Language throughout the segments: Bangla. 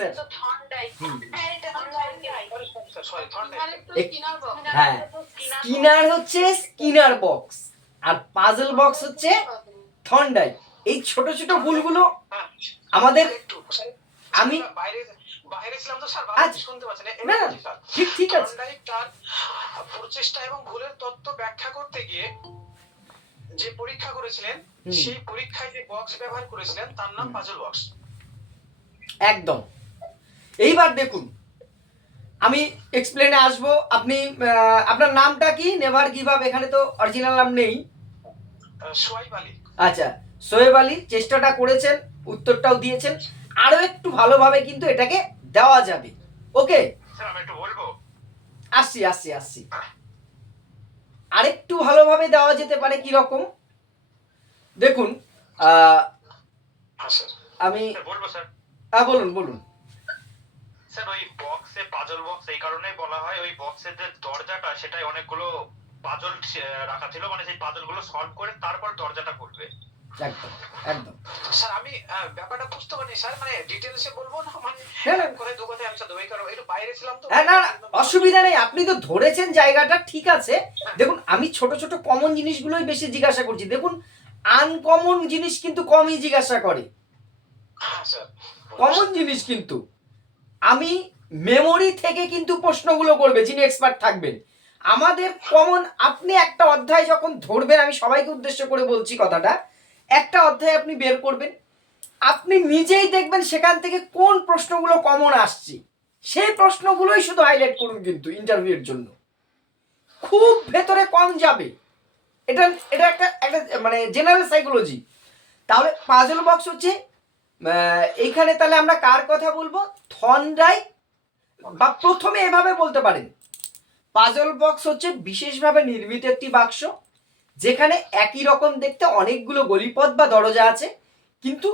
স্যার। হ্যাঁ, স্কিনার হচ্ছে স্কিনার বক্স, আর পাজল বক্স হচ্ছে থর্নডাইক। এই ছোট ছোট ভুলগুলো আমাদের, আমি বাইরে ছিলাম তো স্যার, শুনতে পাচ্ছেন না ঠিক ঠিক আছে। তার প্রচেষ্টা এবং ভুলের তত্ত্ব ব্যাখ্যা করতে গিয়ে যে পরীক্ষা করেছিলেন, সেই পরীক্ষায় যে বক্স ব্যবহার করেছিলেন তার নাম পাজল বক্স। একদম। এইবার দেখুন, আমি এক্সপ্লেনে আসব। আপনি আপনার নামটা কি? নেভার গিভ আপ, এখানে তো অরিজিনাল নাম নেই। সোয়েব আলী। আচ্ছা, সোয়েব আলী, চেষ্টাটা করেছেন, উত্তরটাও দিয়েছেন। আরো একটু ভালোভাবে কিন্তু এটাকে দেওয়া যাবে। ওকে স্যার, আমি একটু বলবো? আসছি। আরেকটু ভালোভাবে দেওয়া যেতে পারে কি রকম দেখুন। আমি বলবো স্যার? বলুন স্যার, ওই বক্সে পাজল বক্স এই কারণেই বলা হয়, ওই বক্সের যে দরজাটা সেটাই অনেকগুলো পাজল রাখা ছিল, মানে সেই পাজলগুলো সলভ করে তারপর দরজাটা খুলবে। একদম স্যার, আমি ব্যাপারটা বুঝতে পারিনি স্যার, মানে ডিটেইলসে বলবো না, মানে করে দু কথায় আনসার দেবো, কারণ একটু বাইরে ছিলাম তো। না অসুবিধা নেই, আপনি তো ধরেছেন জায়গাটা, ঠিক আছে। দেখুন, আমি ছোট ছোট কমন জিনিসগুলোই বেশি জিজ্ঞাসা করছি। দেখুন, আনকমন জিনিস কিন্তু কমই জিজ্ঞাসা করে। কমন জিনিস কিন্তু আমি মেমোরি থেকে কিন্তু প্রশ্নগুলো করবে যিনি এক্সপার্ট থাকবেন। আমাদের কমন, আপনি একটা অধ্যায় যখন ধরবেন, আমি সবাইকে উদ্দেশ্য করে বলছি কথাটা, একটা অধ্যায় আপনি বের করবেন, আপনি নিজেই দেখবেন সেখান থেকে কোন প্রশ্নগুলো কমন আসছে, সেই প্রশ্নগুলোই শুধু হাইলাইট করুন কিন্তু ইন্টারভিউর জন্য। খুব ভেতরে কম যাবে, এটা এটা একটা একটা মানে জেনারেল সাইকোলজি। তাহলে পাজল বক্স হচ্ছে এইখানে, তাহলে আমরা কার কথা বলবো? থর্নডাইক, বা প্রথমে এভাবে বলতে পারেন, পাজল বক্স হচ্ছে বিশেষভাবে নির্মিত একটি বাক্স, যেখানে একই রকম দেখতে অনেকগুলো গলিপথ বা দরজা আছে, কিন্তু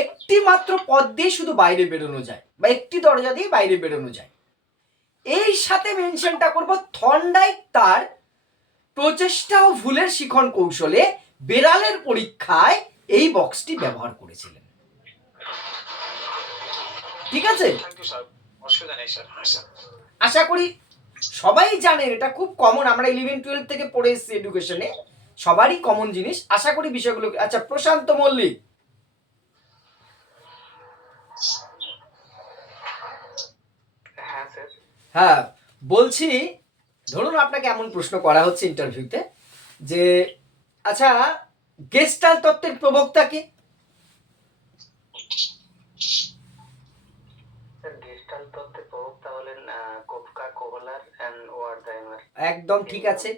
একটি মাত্র পথ দিয়ে শুধু বাইরে বেরোনো যায়, বা একটি দরজা দিয়ে বাইরে বেরোনো যায়। এই সাথে মেনশনটা করব, থর্নডাইক তার প্রচেষ্টা ও ভুলের শিখন কৌশলে বেড়ালের পরীক্ষায় এই বক্সটি ব্যবহার করেছিলেন। ঠিক আছে, আশা করি সবাই জানেন, এটা খুব কমন, আমরা 11-12 থেকে পড়ে এসেছি এডুকেশনে, সবারই কমন জিনিস। আশা করি বিষয়গুলো। আচ্ছা, প্রশান্ত মল্লিক। হ্যাঁ, বলছি, ধরুন আপনাকে এমন প্রশ্ন করা হচ্ছে ইন্টারভিউতে যে, আচ্ছা, গেস্টাল্ট তত্ত্বের প্রবক্তা কে? গেস্টাল্ট তত্ত্বের প্রবক্তা হলেন কোফকা, কোহলার এন্ড ওয়ার্ডহাইমার। একদম ঠিক আছে,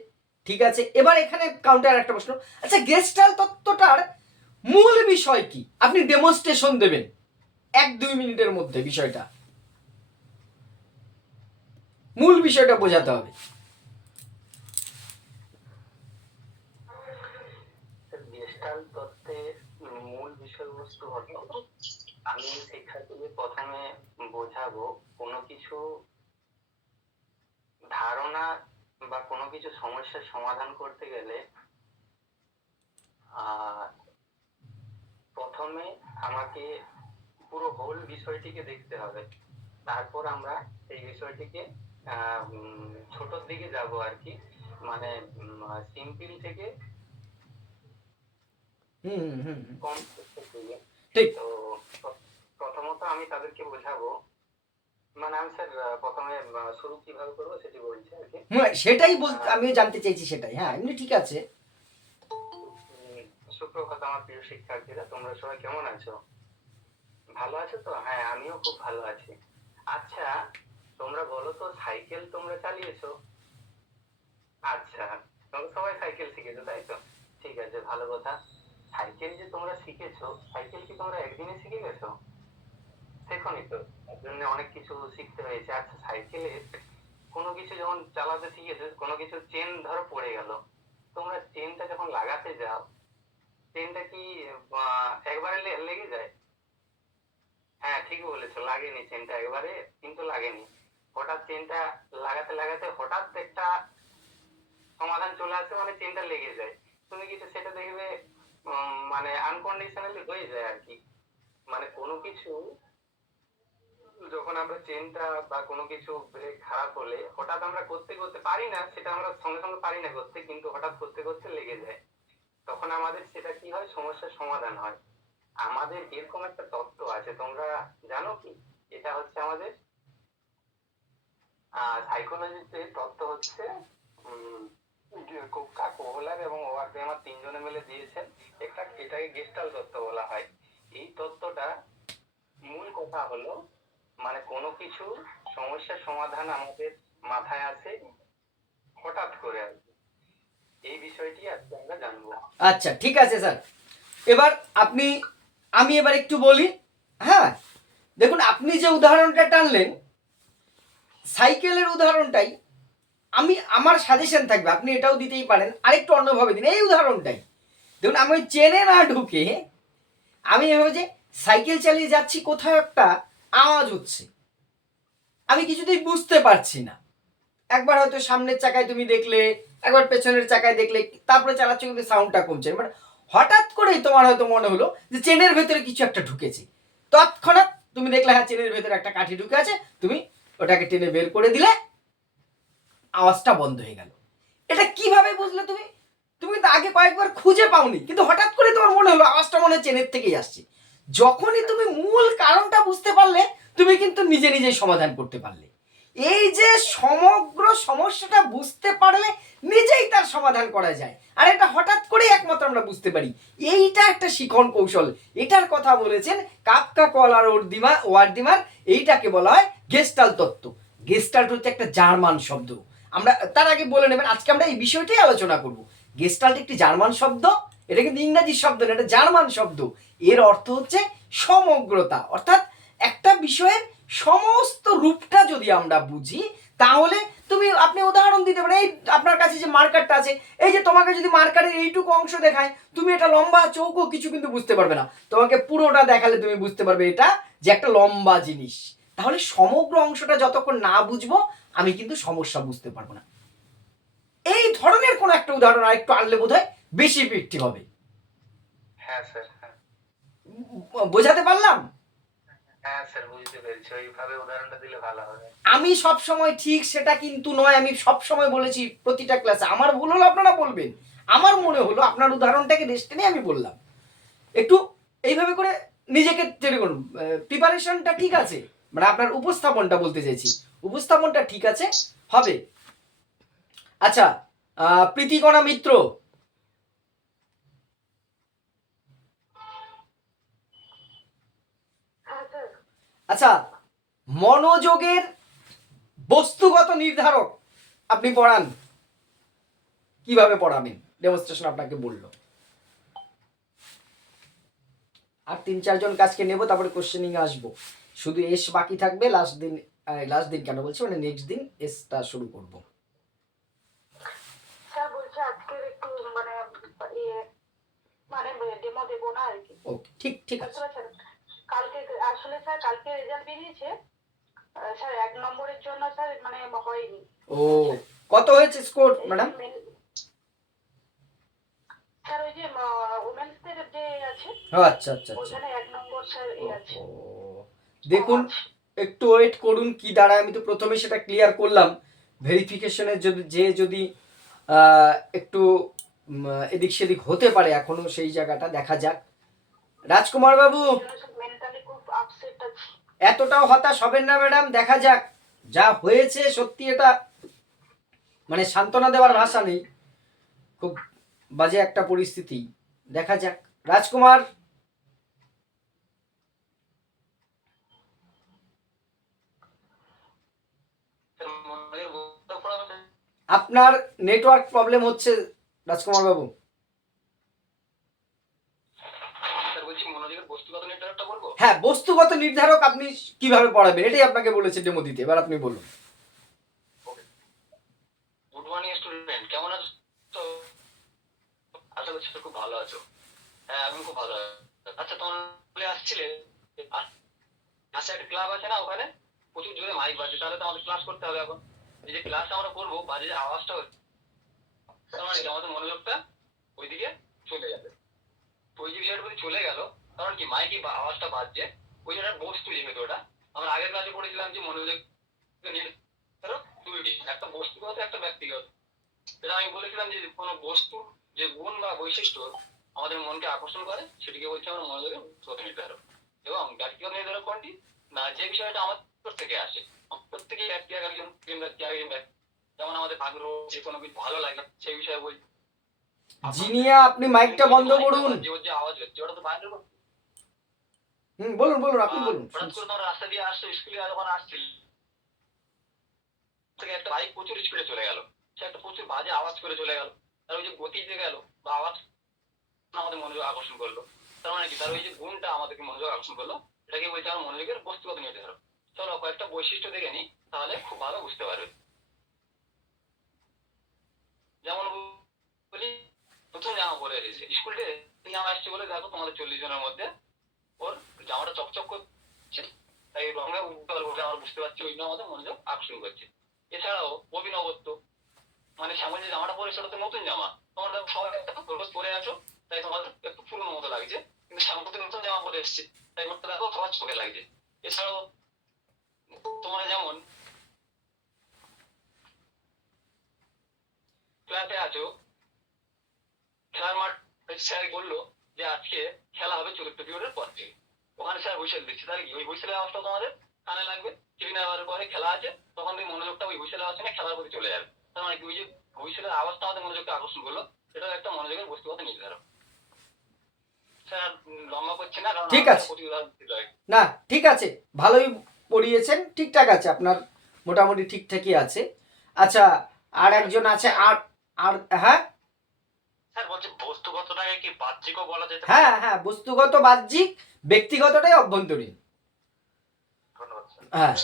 ঠিক আছে। এবার এখানে কাউন্টার একটা প্রশ্ন, আচ্ছা, গেস্টাল্ট তত্ত্বটার মূল বিষয় কি? আপনি ডেমনস্ট্রেশন দেবেন 1-2 মিনিটের মধ্যে, বিষয়টা, মূল বিষয়টা বোঝাতে হবে। গেস্টাল্ট তত্ত্বের মূল বিষয়বস্তু হলো, আমি শিক্ষার্থীদের প্রথমে বোঝাবো কোনো কিছু ধারণা বা কোনো কিছু সমস্যার সমাধান করতে গেলে প্রথমে আমাকে পুরো হোল বিষয়টিকে দেখতে হবে, তারপর আমরা এই বিষয়টিকে ছোটর দিকে যাব আর কি, মানে সিম্পল থেকে ঠিক। তো প্রথমত আমি তাদেরকে বোঝাবো, মানে আমি স্যার প্রথমে শুরু কিভাবে করবো সেটি বলছি আর কি। সেটাই বলতে আমিও জানতে চাইছি সেটাই। হ্যাঁ, এমনি ঠিক আছে। সুপ্রভাত আমার প্রিয় শিক্ষার্থীরা, তোমরা সবাই কেমন আছো? ভালো আছো তো? হ্যাঁ, আমিও খুব ভালো আছি। আচ্ছা, তোমরা বলো তো, সাইকেল তোমরা চালিয়েছো? আচ্ছা, তোমরা সবাই সাইকেল শিখেছো তাই তো? ঠিক আছে, ভালো কথা। সাইকেল যে তোমরা শিখেছো, সাইকেল কি তোমরা একদিনে শিখে গেছো? শেখনি তো, তার জন্য অনেক কিছু শিখতে হয়েছে। আচ্ছা, সাইকেলে কোনো কিছু যখন চালাতে শিখেছো, কোনো কিছু চেন ধরো পড়ে গেল, তোমরা চেনটা যখন লাগাতে যাও, চেনটা কি একবারে লেগে যায়? হ্যাঁ, ঠিক বলেছো, লাগেনি চেনটা একবারে, কিন্তু লাগেনি। হঠাৎ চেনটা লাগাতে লাগাতে হঠাৎ একটা সমাধান চলে আসে, মানে চেনটা লেগে যায়। তুমি কিছু সেটা দেখবে মানে আনকন্ডিশনালি হয়ে যায় আর কি। মানে কোনো কিছু চেনটা বা কোনো কিছু ব্রেক খারাপ হলে হঠাৎ আমরা করতে করতে পারি না, সেটা আমরা সঙ্গে সঙ্গে পারি না করতে, কিন্তু হঠাৎ করতে করতে লেগে যায়, তখন আমাদের সেটা কি হয়, সমস্যার সমাধান হয়। আমাদের এরকম একটা তত্ত্ব আছে, তোমরা জানো কি? এটা হচ্ছে আমাদের সাইকোলজিতে তত্ত্ব হচ্ছে, কোহলার এবং ওয়ার্থ তিনজনে মিলে দিয়েছেন একটা, এটাকে গেস্টাল তত্ত্ব বলা হয়। এই তত্ত্বটা মূল কথা হলো, মানে কোনো কিছু সমস্যার সমাধান আমাদের মাথায় আসে হঠাৎ করে আর কি। এই বিষয়টি আজকে আমরা জানবো। আচ্ছা ঠিক আছে স্যার, এবার আমি এবার একটু বলি। হ্যাঁ, দেখুন আপনি যে উদাহরণটা টানলেন সাইকেলের উদাহরণটাই, আমার সাজেশন থাকবে আপনি এটাও দিতেই পারেন, আরেকটু অন্যভাবে দিন এই উদাহরণটাই। দেখুন আমি ওই চেনে না ঢুকে আমি এভাবে যে সাইকেল চালিয়ে যাচ্ছি, কোথাও একটা আওয়াজ হচ্ছে, আমি কিছুতেই বুঝতে পারছি না। একবার হয়তো সামনের চাকায় তুমি দেখলে, একবার পেছনের চাকায় দেখলে, তারপরে চালাচ্ছ কিন্তু সাউন্ডটা কমছে, মানে হঠাৎ করেই তোমার হয়তো মনে হলো যে চেনের ভেতরে কিছু একটা ঢুকেছে, তৎক্ষণাৎ তুমি দেখলে হ্যাঁ চেনের ভেতরে একটা কাঠি ঢুকে আছে, তুমি ওটাকে টেনে বের করে দিলে, আওয়াজটা বন্ধ হয়ে গেল। এটা কিভাবে বুঝলে তুমি? তুমি তো আগে কয়েকবার খুঁজে পাওনি, কিন্তু হঠাৎ করে তোমার মনে হলো আওয়াজটা মনে হয় চেনের থেকেই আসছে। যখনই তুমি মূল কারণটা বুঝতে পারলে, তুমি কিন্তু নিজে নিজেই সমাধান করতে পারলে। এই যে সমগ্র সমস্যাটা বুঝতে পারলে নিজেই তার সমাধান করা যায়, আর এটা হঠাৎ করে একমাত্র আমরা বুঝতে পারি। এইটা একটা শিখন কৌশল, এটার কথা বলেছেন কাফকা কলার ওয়ার্দিমার। এইটাকে বলা হয় গেস্টাল্ট তত্ত্ব। গেস্টাল্ট হচ্ছে একটা জার্মান শব্দ। আমরা তার আগে বলে নেবেন, আজকে আমরা এই বিষয়টাই আলোচনা করব। গেস্টাল্ট একটি জার্মান শব্দ, এটা কিন্তু ইংরেজি শব্দ না, এটা জার্মান শব্দ। এর অর্থ হচ্ছে সমগ্রতা, অর্থাৎ একটা বিষয়ের সমস্ত রূপটা যদি আমরা বুঝি, তাহলে আপনি উদাহরণ দিতে পারেন। এই আপনার কাছে যে মার্কারটা আছে, এই যে তোমাকে যদি মার্কারের এইটুকু অংশ দেখায়, তুমি এটা লম্বা চৌকো কিছু কিন্তু বুঝতে পারবে না। তোমাকে পুরোটা দেখালে তুমি বুঝতে পারবে এটা যে একটা লম্বা জিনিস। তাহলে সমগ্র অংশটা যতক্ষণ না বুঝবো, আমি কিন্তু সমস্যা বুঝতে পারবো না। এই ধরনের কোন একটা উদাহরণ আরেকটু আনলে বোধহয় বেশি ইফেক্টিভ হবে। হ্যাঁ স্যার, হ্যাঁ। বোঝাতে পারলাম? হ্যাঁ স্যার, বুঝতে পেরেছি, ওইভাবে উদাহরণটা দিলে ভালো হবে। আমি সব সময় ঠিক সেটা কিন্তু নয়, আমি সব সময় বলেছি প্রতিটা ক্লাসে, আমার ভুল হলো আপনারা বলবেন, আমার মনে হলো আপনার উদাহরণটাকে রেস্ট নিয়ে আমি বললাম। একটু এইভাবে করে নিজেকে তৈরি করুন, প্রিপারেশনটা ঠিক আছে, মানে আপনার উপস্থাপনটা বলতে চাইছি, উপস্থাপনটা ঠিক আছে হবে। আচ্ছা, প্রীতিকণা মিত্র, আচ্ছা মনোযোগের বস্তুগত নির্ধারক আপনি পড়ান, কিভাবে পড়াবেন ডেমনস্ট্রেশন আপনাকে বললো। আর 3-4 জন কাজকে নেব, তারপরে কোশ্চেনিং আসবো। শুধু এস বাকি থাকবে, লাস্ট দিন কেন বলছি, মানে নেক্সট দিন এসটা শুরু করব। স্যার বলছে আজকের একটু মানে ডেমো দেবো না আর কি। ওকে, ঠিক আছে। কালকে আসলে স্যার কালকে রেজাল্ট বেরিয়েছে স্যার, 1 নম্বরের জন্য স্যার মানে হয়নি। ও, কত হয়েছে স্কোর ম্যাডাম? স্যার ওই যে ওমেন্সদের যে আছে, আচ্ছা আচ্ছা আচ্ছা, ওখানে 1 নম্বর স্যার আছে। দেখুন একটু ওয়েট করুন, কি দাঁড়ায়। আমি তো প্রথমে সেটা ক্লিয়ার করলাম, ভেরিফিকেশনের যদি একটু এদিক সেদিক হতে পারে, এখনো সেই জায়গাটা দেখা যাক। রাজকুমার বাবু, মেন্টালি খুব আপসেট আছি। এতটাও হতাশ হবেন না ম্যাডাম, দেখা যাক। যা হয়েছে সত্যি এটা মানে সান্ত্বনা দেওয়ার ভাষা নেই, খুব বাজে একটা পরিস্থিতি, দেখা যাক। রাজকুমার, আপনার নেটওয়ার্ক প্রবলেম হচ্ছে রাজকুমার বাবু। হ্যাঁ, বস্তুগত নির্ধারক আপনি কিভাবে পড়াবেন এটাই আপনাকে বলেছে ডেমো দিতে, এবার আপনি বলুন। গুড মর্নিং স্টুডেন্ট, কেমন আছো? তো আশা করছি খুব ভালো আছো। হ্যাঁ, আমি খুব ভালো আছি। আচ্ছা, তোমরা আসছিলে, আচ্ছা একটা ক্লাব আছে না, ওখানে প্রচুর জোরে মাইক বাজছে, তাহলে তো আমাদের ক্লাস করতে হবে এখন। এই যে ক্লাসটা আমরা করবো, বাজে যে আওয়াজটা হচ্ছে, তার মানে কি আমাদের মনোযোগটা ওইদিকে চলে যাবে। তো ওই যে বিষয়টার প্রতি চলে গেল, কারণ কি মাইকে আওয়াজটা বাজছে, ওই যে একটা বস্তু যেহেতু ওটা আমরা আগের ক্লাসে পড়েছিলাম যে মনোযোগ দুইটি, একটা বস্তুগত একটা ব্যক্তিগত। এটা আমি বলেছিলাম যে কোনো বস্তু যে গুণ বা বৈশিষ্ট্য আমাদের মনকে আকর্ষণ করে সেটিকে বলছি আমরা মনোযোগের বস্তুগত নির্ধারক। এবং ব্যক্তিগত নির্ধারক কোনটি? না, যে বিষয়টা আমাদের থেকে আসে। প্রত্যেকেই একজন যেমন আমাদের আগ্রহ, যে কোনো কিছু ভালো লাগে সেই বিষয়ে বলছি। জিনিয়া আপনি মাইকটা বন্ধ করুন। যে আওয়াজ হচ্ছে ওটা তো বাইরের। বলুন বলুন, আপনি বলুন। হঠাৎ করে তোমরা রাস্তা দিয়ে আসছো, স্কুলে যখন আসছিল থেকে একটা বাইক প্রচুর স্পিডে চলে গেল, সে একটা প্রচুর বাজে আওয়াজ করে চলে গেল। তার ওই যে গতিতে গেল বা আওয়াজ আমাদের মনোযোগ আকর্ষণ করলো, তার মানে কি তার ওই যে গুণটা আমাদেরকে মনোযোগ আকর্ষণ করলো, এটাকে বলছে আমার মনোযোগের বস্তুগত নির্ধারক। চলো কয়েকটা বৈশিষ্ট্য দেখে নিই, তাহলে খুব ভালো বুঝতে পারবে। যেমন বলি, নতুন জামা পরে এসেছে স্কুলে, জামা আসছে বলে দেখো তোমাদের 40 জনের মধ্যে ওর জামাটা চকচক করছে, তাই রঙে উজ্জ্বল বলে আমরা বুঝতে পারছি, ওই জন্য আমাদের মনোযোগ আকর্ষণ করছে। এছাড়াও অভিনবত্ব, মানে সামনে যে জামাটা পরে সেটা তো নতুন জামা, তোমরা সবাই রোজ পরে আছো তাই তোমাদের একটু পুরোনো মতো লাগছে, কিন্তু সামনে তো নতুন জামা পরে এসছে তাই ওটা দেখো সবার চোখে লাগছে। এছাড়াও তোমরা যেমন ক্লাসে আছো, খেলার মাঠ, স্যার বললো যে আজকে খেলা হবে 4th পিরিয়ডের পর থেকে, ওখানে স্যার হুইসেল দিচ্ছে, তাহলে কি ওই হুইসেলের আওয়াজটা তোমাদের কানে লাগবে। 3 আওয়ারের পরে খেলা আছে, তখন তুমি মনোযোগটা ওই হুইসেলের আওয়াজ শুনে খেলার প্রতি চলে যাবে। তার মানে কি ওই যে হুইসেলের আওয়াজটা আমাদের মনোযোগকে আকর্ষণ করলো, এটাও একটা মনোযোগের বস্তুগত নির্ধারক। স্যার লম্বা করছে না, কারণ ঠিক আছে, প্রতি উদাহরণ দিতে হয়। না ঠিক আছে, ভালোই পড়িয়েছেন, ঠিকঠাক আছে আপনার, মোটামুটি ঠিকঠাকই আছে। আচ্ছা, আর একজন আছে, আর আর হ্যাঁ স্যার বলছি বস্তুগতটাকে কি বাহ্যিকও বলা যেতে পারে? হ্যাঁ হ্যাঁ, বস্তুগত বাহ্যিক, ব্যক্তিগতটাই অভ্যন্তরীণ। ধন্যবাদ স্যার। হ্যাঁ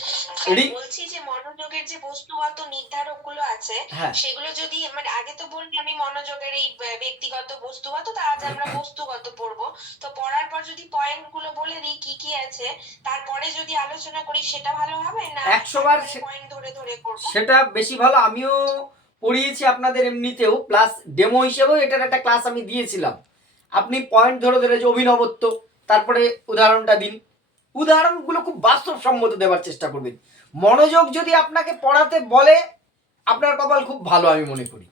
বলছি যে মনোযোগের যে বস্তুগত নির্ধারক গুলো আছে, হ্যাঁ সেগুলো যদি মানে আগে তো বললি আমি মনোযোগের এই ব্যক্তিগত বস্তুগত, তা আজ আমরা বস্তুগত পড়বো। তো পড়ার পর যদি পয়েন্ট গুলো বলে দিই কি কি আছে, তারপরে যদি আলোচনা করি সেটা ভালো হবে না 100 বার পয়েন্ট ধরে ধরে করবো? সেটা বেশি ভালো। আমিও পড়িয়েছি আপনাদের এমনিতেও, প্লাস ডেমো হিসেবেও এটার একটা ক্লাস আমি দিয়েছিলাম। আপনি পয়েন্ট ধরে ধরে যে অভিনবত্ব, তারপরে উদাহরণটা দিন, উদাহরণগুলো খুব বাস্তবসম্মত দেওয়ার চেষ্টা করবেন। মনোযোগ যদি আপনাকে পড়াতে বলে, আপনার কপাল খুব ভালো আমি মনে করি,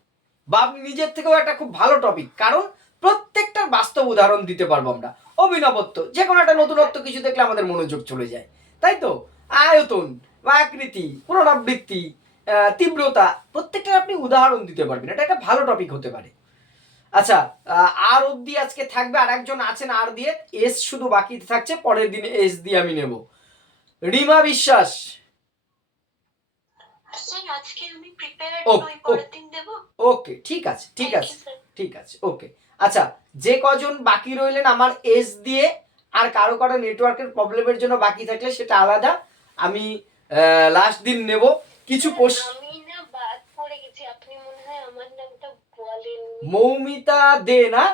বা আপনি নিজের থেকেও একটা খুব ভালো টপিক, কারণ প্রত্যেকটা বাস্তব উদাহরণ দিতে পারবো আমরা। অভিনবত্ব, যে কোনো একটা নতুনত্ব কিছু দেখলে আমাদের মনোযোগ চলে যায়, তাই তো? আয়তন বা আকৃতি, পুনরাবৃত্তি, তীব্রতা, প্রত্যেকটার আপনি উদাহরণ দিতে পারবেন, এটা একটা ভালো টপিক হতে পারে। আচ্ছা, আর অবধি আজকে থাকবে, আর একজন আছেন আর দিয়ে, এস শুধু বাকি থাকছে, পরের দিনে এস দিয়ে আমি নেব। রিমা বিশ্বাস। আজকে আমি প্রিপেয়ার্ড ও, নই, পরের দিন দেব। ওকে, ঠিক আছে ঠিক আছে ঠিক আছে, ওকে। আচ্ছা, যে কজন বাকি রইলেন আমার এস দিয়ে, আর কারো কারো নেটওয়ার্কের প্রবলেমের জন্য বাকি থাকলে সেটা আলাদা, আমি লাস্ট দিন নেব। কিছু আমি না বাদ পড়ে গেছি, আপনি মনে হয় আমার নামটা বলেন। মৌমিতা দে না,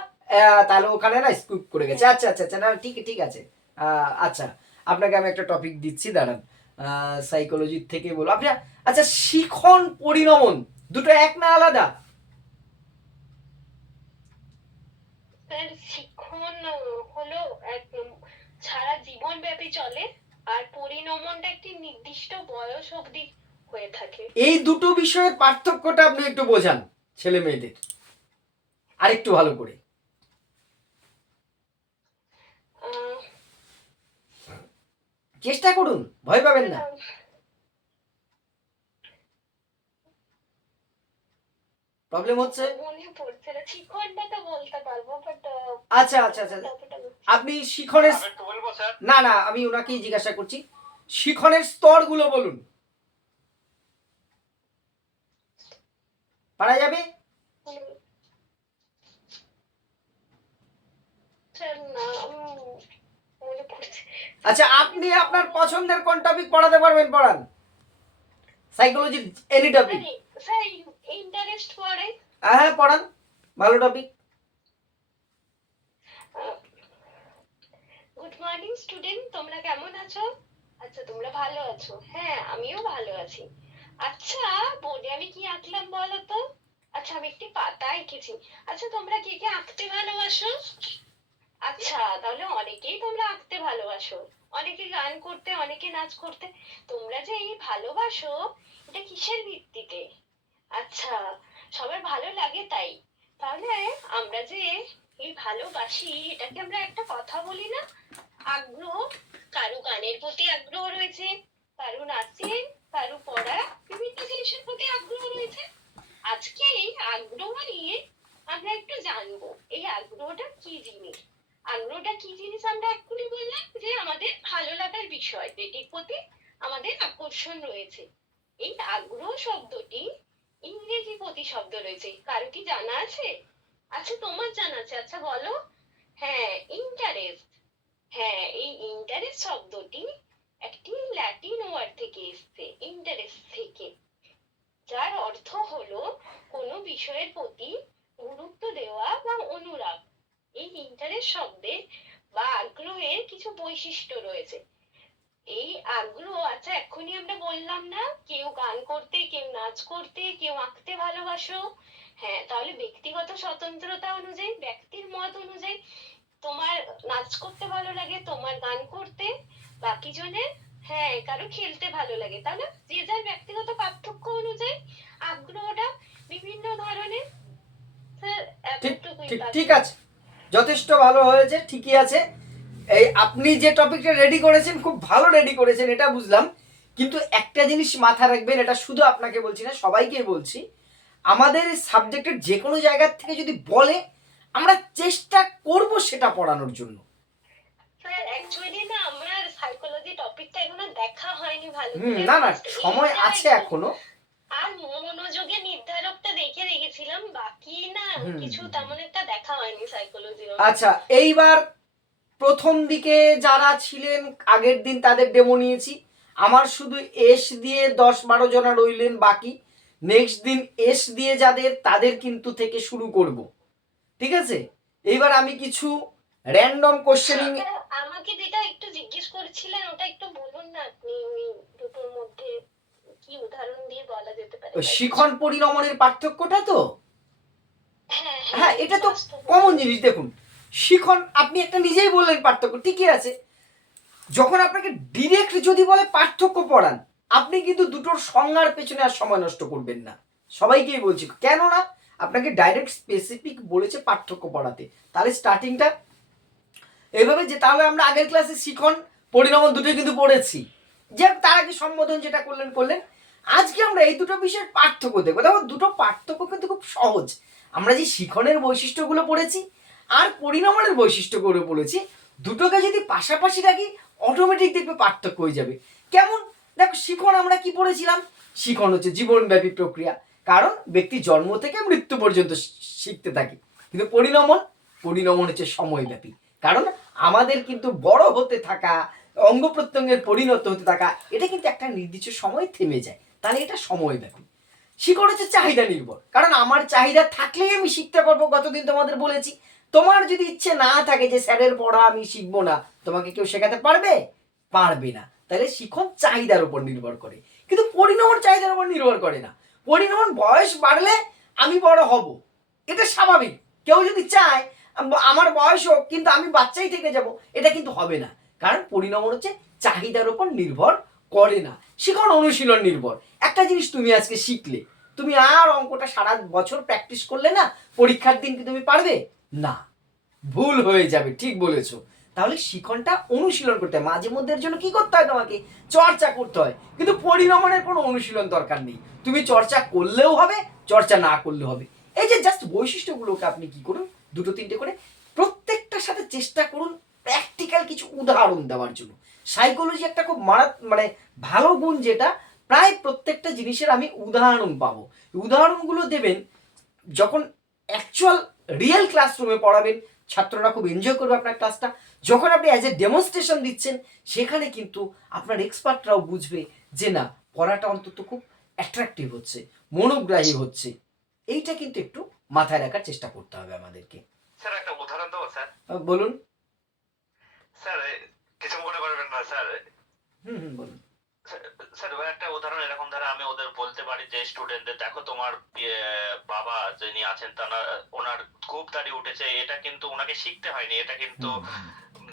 তাহলে ওখানে না স্কুপ করে গেছে। আচ্ছা আচ্ছা আচ্ছা, না ঠিক ঠিক আছে। আচ্ছা, আপনাকে আমি একটা টপিক দিচ্ছি, দাঁড়ান। সাইকোলজির থেকে বলো আপনি। আচ্ছা, শিখন পরিণমন দুটো এক না আলাদা? স্যার শিখন হলো এক সারা জীবন ব্যাপী চলে, আর পরিণমনটা একটি নির্দিষ্ট বয়স অবধি হয়ে থাকে। এই দুটো বিষয়ের পার্থক্যটা আপনি একটু বোঝান ছেলে মেয়েদের আরেকটু ভালো করে, চেষ্টা করুন, ভয় পাবেন না। প্রবলেম হচ্ছে? মনে পড়ছে না, শিখনটা তো বলতে পারবো, বাট আচ্ছা আচ্ছা আচ্ছা, আপনি শিখনের, বলবো স্যার? না না, আমি ওনাকেই জিজ্ঞাসা করছি, শিখনের স্তরগুলো বলুন, পারা যাবে? আচ্ছা, আপনি আপনার পছন্দের কোন টপিক পড়াতে পারবেন, পড়ান। সাইকোলজির এনি টপিক। স্যার ইন্টারেস্ট পড়ে। হ্যাঁ পড়ান, ভালো টপিক। গুড মর্নিং স্টুডেন্ট, তোমরা কেমন আছো? আচ্ছা তোমরা ভালো আছো? হ্যাঁ আমিও ভালো আছি। আচ্ছা বোর্ডে আমি কি আঁকলাম বলো তো? আচ্ছা আমি একটি পাতা এঁকেছি। আচ্ছা তোমরা কে কে আঁকতে ভালোবাসো? আচ্ছা তাহলে অনেকেই তোমরা আঁকতে ভালোবাসো। অনেকে গান করতে, অনেকে নাচ করতে। তোমরা যে এই ভালোবাসো, এটা কিসের ভিত্তিতে? আচ্ছা, সবার ভালো লাগে তাই। তাহলে আমরা যে এই ভালোবাসি, এটাকে আমরা একটা কথা বলি না, আগ্রহ। কারো গানের প্রতি আগ্রহ রয়েছে, কারো নাচে, কারো পড়া, বিভিন্ন জিনিসের প্রতি আগ্রহ রয়েছে। আজকে এই আগ্রহ নিয়ে আমরা একটু জানবো, এই আগ্রহটা কি জিনিস। আগ্রহটা কি জিনিস আমরা এক্ষুনি বললাম যে আমাদের ভালো লাগার বিষয়, যেটির প্রতি আমাদের আকর্ষণ রয়েছে। এই আগ্রহ শব্দটি ইংরেজি প্রতিশব্দ রয়েছে, কারো কি জানা আছে? আচ্ছা, তোমার জানা আছে, আচ্ছা বলো। হ্যাঁ, ইন্টারেস্ট। হ্যাঁ, এই ইন্টারেস্ট শব্দটি একটি ল্যাটিন ওয়ার্ড থেকে এসেছে, ইন্টারেস্ট থেকে, যার অর্থ হলো কোনো বিষয়ের প্রতি গুরুত্ব দেওয়া বা অনুরাগ। এই ইন্টারেস্ট শব্দে বা আগ্রহের কিছু বৈশিষ্ট্য রয়েছে। এই আগ্রহ, আচ্ছা এক্ষুনি আমরা বললাম না, কেউ গান করতে, কেউ নাচ করতে, কেউ আঁকতে ভালোবাসো। হ্যাঁ, তাহলে ব্যক্তিগত স্বতন্ত্রতা অনুযায়ী, ব্যক্তির মত অনুযায়ী তোমার নাচ করতে ভালো লাগে, তোমার গান করতে, বাকি জনের হ্যাঁ কারো খেলতে ভালো লাগে। তাহলে যে যার ব্যক্তিগত পার্থক্য অনুযায়ী আগ্রহটা বিভিন্ন ধরনের। স্যার, ঠিক এতটুকুই ঠিক কাজ। ঠিক আছে, যথেষ্ট ভালো হয়েছে, ঠিকই আছে। এই আপনি যে টপিকটা রেডি করেছেন খুব ভালো রেডি করেছেন, এটা বুঝলাম। কিন্তু একটা জিনিস মাথায় রাখবেন, এটা শুধু আপনাকে বলছি না, সবাইকে বলছি, আমাদের সাবজেক্টের যে কোনো জায়গার থেকে যদি বলে, আমরা চেষ্টা করব সেটা পড়ানোর জন্য। স্যার অ্যাকচুয়ালি না, আমার সাইকোলজি টপিকটা এখনো দেখা হয়নি ভালো করে। না না, Just সময় এইটা আছে একটু এখনো। আর মনোযোগে নির্ধারকটা দেখে রেখেছিলাম, বাকি না কিছু তেমন একটা দেখা হয়নি সাইকোলজি। আচ্ছা, এইবার প্রথম দিকে যারা ছিলেন আগের দিন তাদের ডেমো নিয়েছি। আমার শুধু এস দিয়ে 10-12 জনা রইলেন বাকি। নেক্সট দিন এস দিয়ে যাদের, তাদের কিন্তু থেকে শুরু করব, ঠিক আছে? এইবার আমি কিছু র্যান্ডম কোশ্চেনিং। আমাকে যেটা একটু জিজ্ঞেস করেছিলেন, ওটা একটু বলুন না আপনি, ওই দুটোর মধ্যে কি উদাহরণ দিয়ে বলা যেতে পারে? শিখন পরিণমনের পার্থক্যটা তো, হ্যাঁ হ্যাঁ এটা তো কমন জিনিস। দেখুন, শিখন আপনি একটা নিজেই বললেন পার্থক্য, ঠিকই আছে। যখন আপনাকে ডিরেক্ট যদি বলে পার্থক্য পড়ান, আপনি কিন্তু দুটোর সংজ্ঞার পেছনে আর সময় নষ্ট করবেন না। সবাইকেই বলছি, কেননা আপনাকে ডাইরেক্ট স্পেসিফিক বলেছে পার্থক্য পড়াতে। তাহলে স্টার্টিংটা এইভাবে যে, তাহলে আমরা আগের ক্লাসে শিখন পরিণমন দুটোই কিন্তু পড়েছি, যে তার আগে সম্বোধন যেটা করলেন। আজকে আমরা এই দুটো বিষয়ের পার্থক্য দেখবো। দেখো, দুটো পার্থক্য কিন্তু খুব সহজ। আমরা যে শিখনের বৈশিষ্ট্যগুলো পড়েছি আর পরিণমনের বৈশিষ্ট্যগুলো পড়েছি, দুটোকে যদি পাশাপাশি রাখি, অটোমেটিক দেখবে পার্থক্য হয়ে যাবে। কেমন? দেখো, শিখন আমরা কি পড়েছিলাম? শিখন হচ্ছে জীবনব্যাপী প্রক্রিয়া, কারণ ব্যক্তি জন্ম থেকে মৃত্যু পর্যন্ত শিখতে থাকে। কিন্তু পরিণমন হচ্ছে সময়ব্যাপী, কারণ আমাদের কিন্তু বড় হতে থাকা, অঙ্গ প্রত্যঙ্গের পরিণত হতে থাকা, এটা কিন্তু একটা নির্দিষ্ট সময় থেমে যায়, তাহলে এটা সময়ব্যাপী। শিখন হচ্ছে চাহিদা নির্ভর, কারণ আমার চাহিদা থাকলেই আমি শিখতে পারবো। গতদিন তোমাদের বলেছি, তোমার যদি ইচ্ছে না থাকে যে স্যারের পড়া আমি শিখবো না, তোমাকে কেউ শেখাতে পারবে না। তাহলে শিখন চাহিদার উপর নির্ভর করে, কিন্তু পরিণমন চাহিদার উপর নির্ভর করে না। পরিণমন বয়স বাড়লে আমি বড় হব, এটা স্বাভাবিক। কেউ যদি চায় আমার বয়স হোক কিন্তু আমি বাচ্চাই থেকে যাব, এটা কিন্তু হবে না, কারণ পরিণমন হচ্ছে চাহিদার উপর নির্ভর করে না। শিখন অনুশীলন নির্ভর। একটা জিনিস তুমি আজকে শিখলে, তুমি আর অঙ্কটা সারা বছর প্র্যাকটিস করলে না, পরীক্ষার দিন কি তুমি পারবে না? ভুল হয়ে যাবে, ঠিক বলেছো। তাহলে শিখনটা অনুশীলন করতে হয়, মাঝে মধ্যে এর জন্য কি করতে হয়, তোমাকে চর্চা করতে হয়। কিন্তু পরিণমনের কোনো অনুশীলন দরকার নেই, তুমি চর্চা করলেও হবে, চর্চা না করলেও হবে। এই যে জাস্ট বৈশিষ্ট্যগুলোকে আপনি কি করুন, দুটো তিনটে করে প্রত্যেকটার সাথে চেষ্টা করুন প্র্যাকটিক্যাল কিছু উদাহরণ দেওয়ার জন্য। সাইকোলজি একটা খুব মানে ভালো গুণ, যেটা প্রায় প্রত্যেকটা জিনিসের আমি উদাহরণ পাবো। উদাহরণগুলো দেবেন যখন অ্যাকচুয়াল রিয়েল ক্লাসরুমে পড়াবেন, ছাত্ররা খুব এনজয় করবে আপনার ক্লাসটা। যখন আপনি অ্যাজ এ ডেমনস্ট্রেশন দিচ্ছেন, সেখানে কিন্তু আপনার এক্সপার্টরাও বুঝবে যে না, পড়াটা অন্তত খুব অ্যাট্রাকটিভ হচ্ছে, মনোগ্রাহী হচ্ছে। এইটা কিন্তু একটু মাথায় রাখার চেষ্টা করতে হবে আমাদেরকে। স্যার একটা উদাহরণ দেবো স্যার? বলুন স্যার কিছু মনে করবেন না স্যার। বলুন। স্যার একটা উদাহরণ এরকম, ধরো আমি ওদের বলতে পারি যে স্টুডেন্টদের, দেখো তোমার বাবা যিনি আছেন ওনার খুব দাড়ি উঠেছে, এটা কিন্তু ওনাকে শিখতে হয়নি, এটা কিন্তু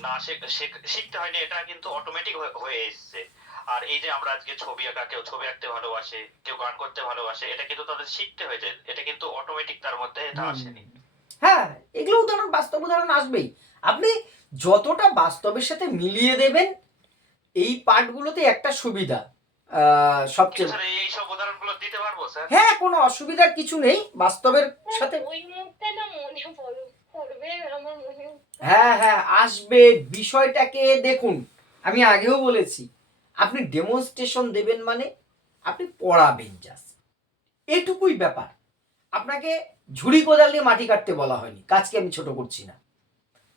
না শিখতে হয়নি, এটা কিন্তু অটোমেটিক হয়ে এসছে। আর এই যে আমরা আজকে ছবি আঁকা, কেউ ছবি আঁকতে ভালোবাসে, কেউ গান করতে ভালোবাসে, এটা কিন্তু তাদের শিখতে হয়েছে, এটা কিন্তু অটোমেটিক তার মধ্যে এটা আসেনি। হ্যাঁ, এগুলো উদাহরণ, বাস্তব উদাহরণ আসবেই। আপনি যতটা বাস্তবের সাথে মিলিয়ে দেবেন, এই পার্টগুলোতে একটা সুবিধা সবচেয়ে, স্যার এই সব উদাহরণগুলো দিতে পারবো স্যার? হ্যাঁ, কোনো অসুবিধার কিছু নেই বাস্তবের সাথে। ওই মুহূর্তে না মনে পড়বে আমার মনে। হ্যাঁ হ্যাঁ, আসবে। বিষয়টাকে দেখুন, আমি আগেও বলেছি, আপনি ডেমনস্ট্রেশন দেবেন মানে আপনি পড়াবেন জাস্ট, এটুকুই ব্যাপার। আপনাকে ঝুড়ি কোদাল দিয়ে মাটি কাটতে বলা হয়নি, কাজকে আমি ছোট করছি না।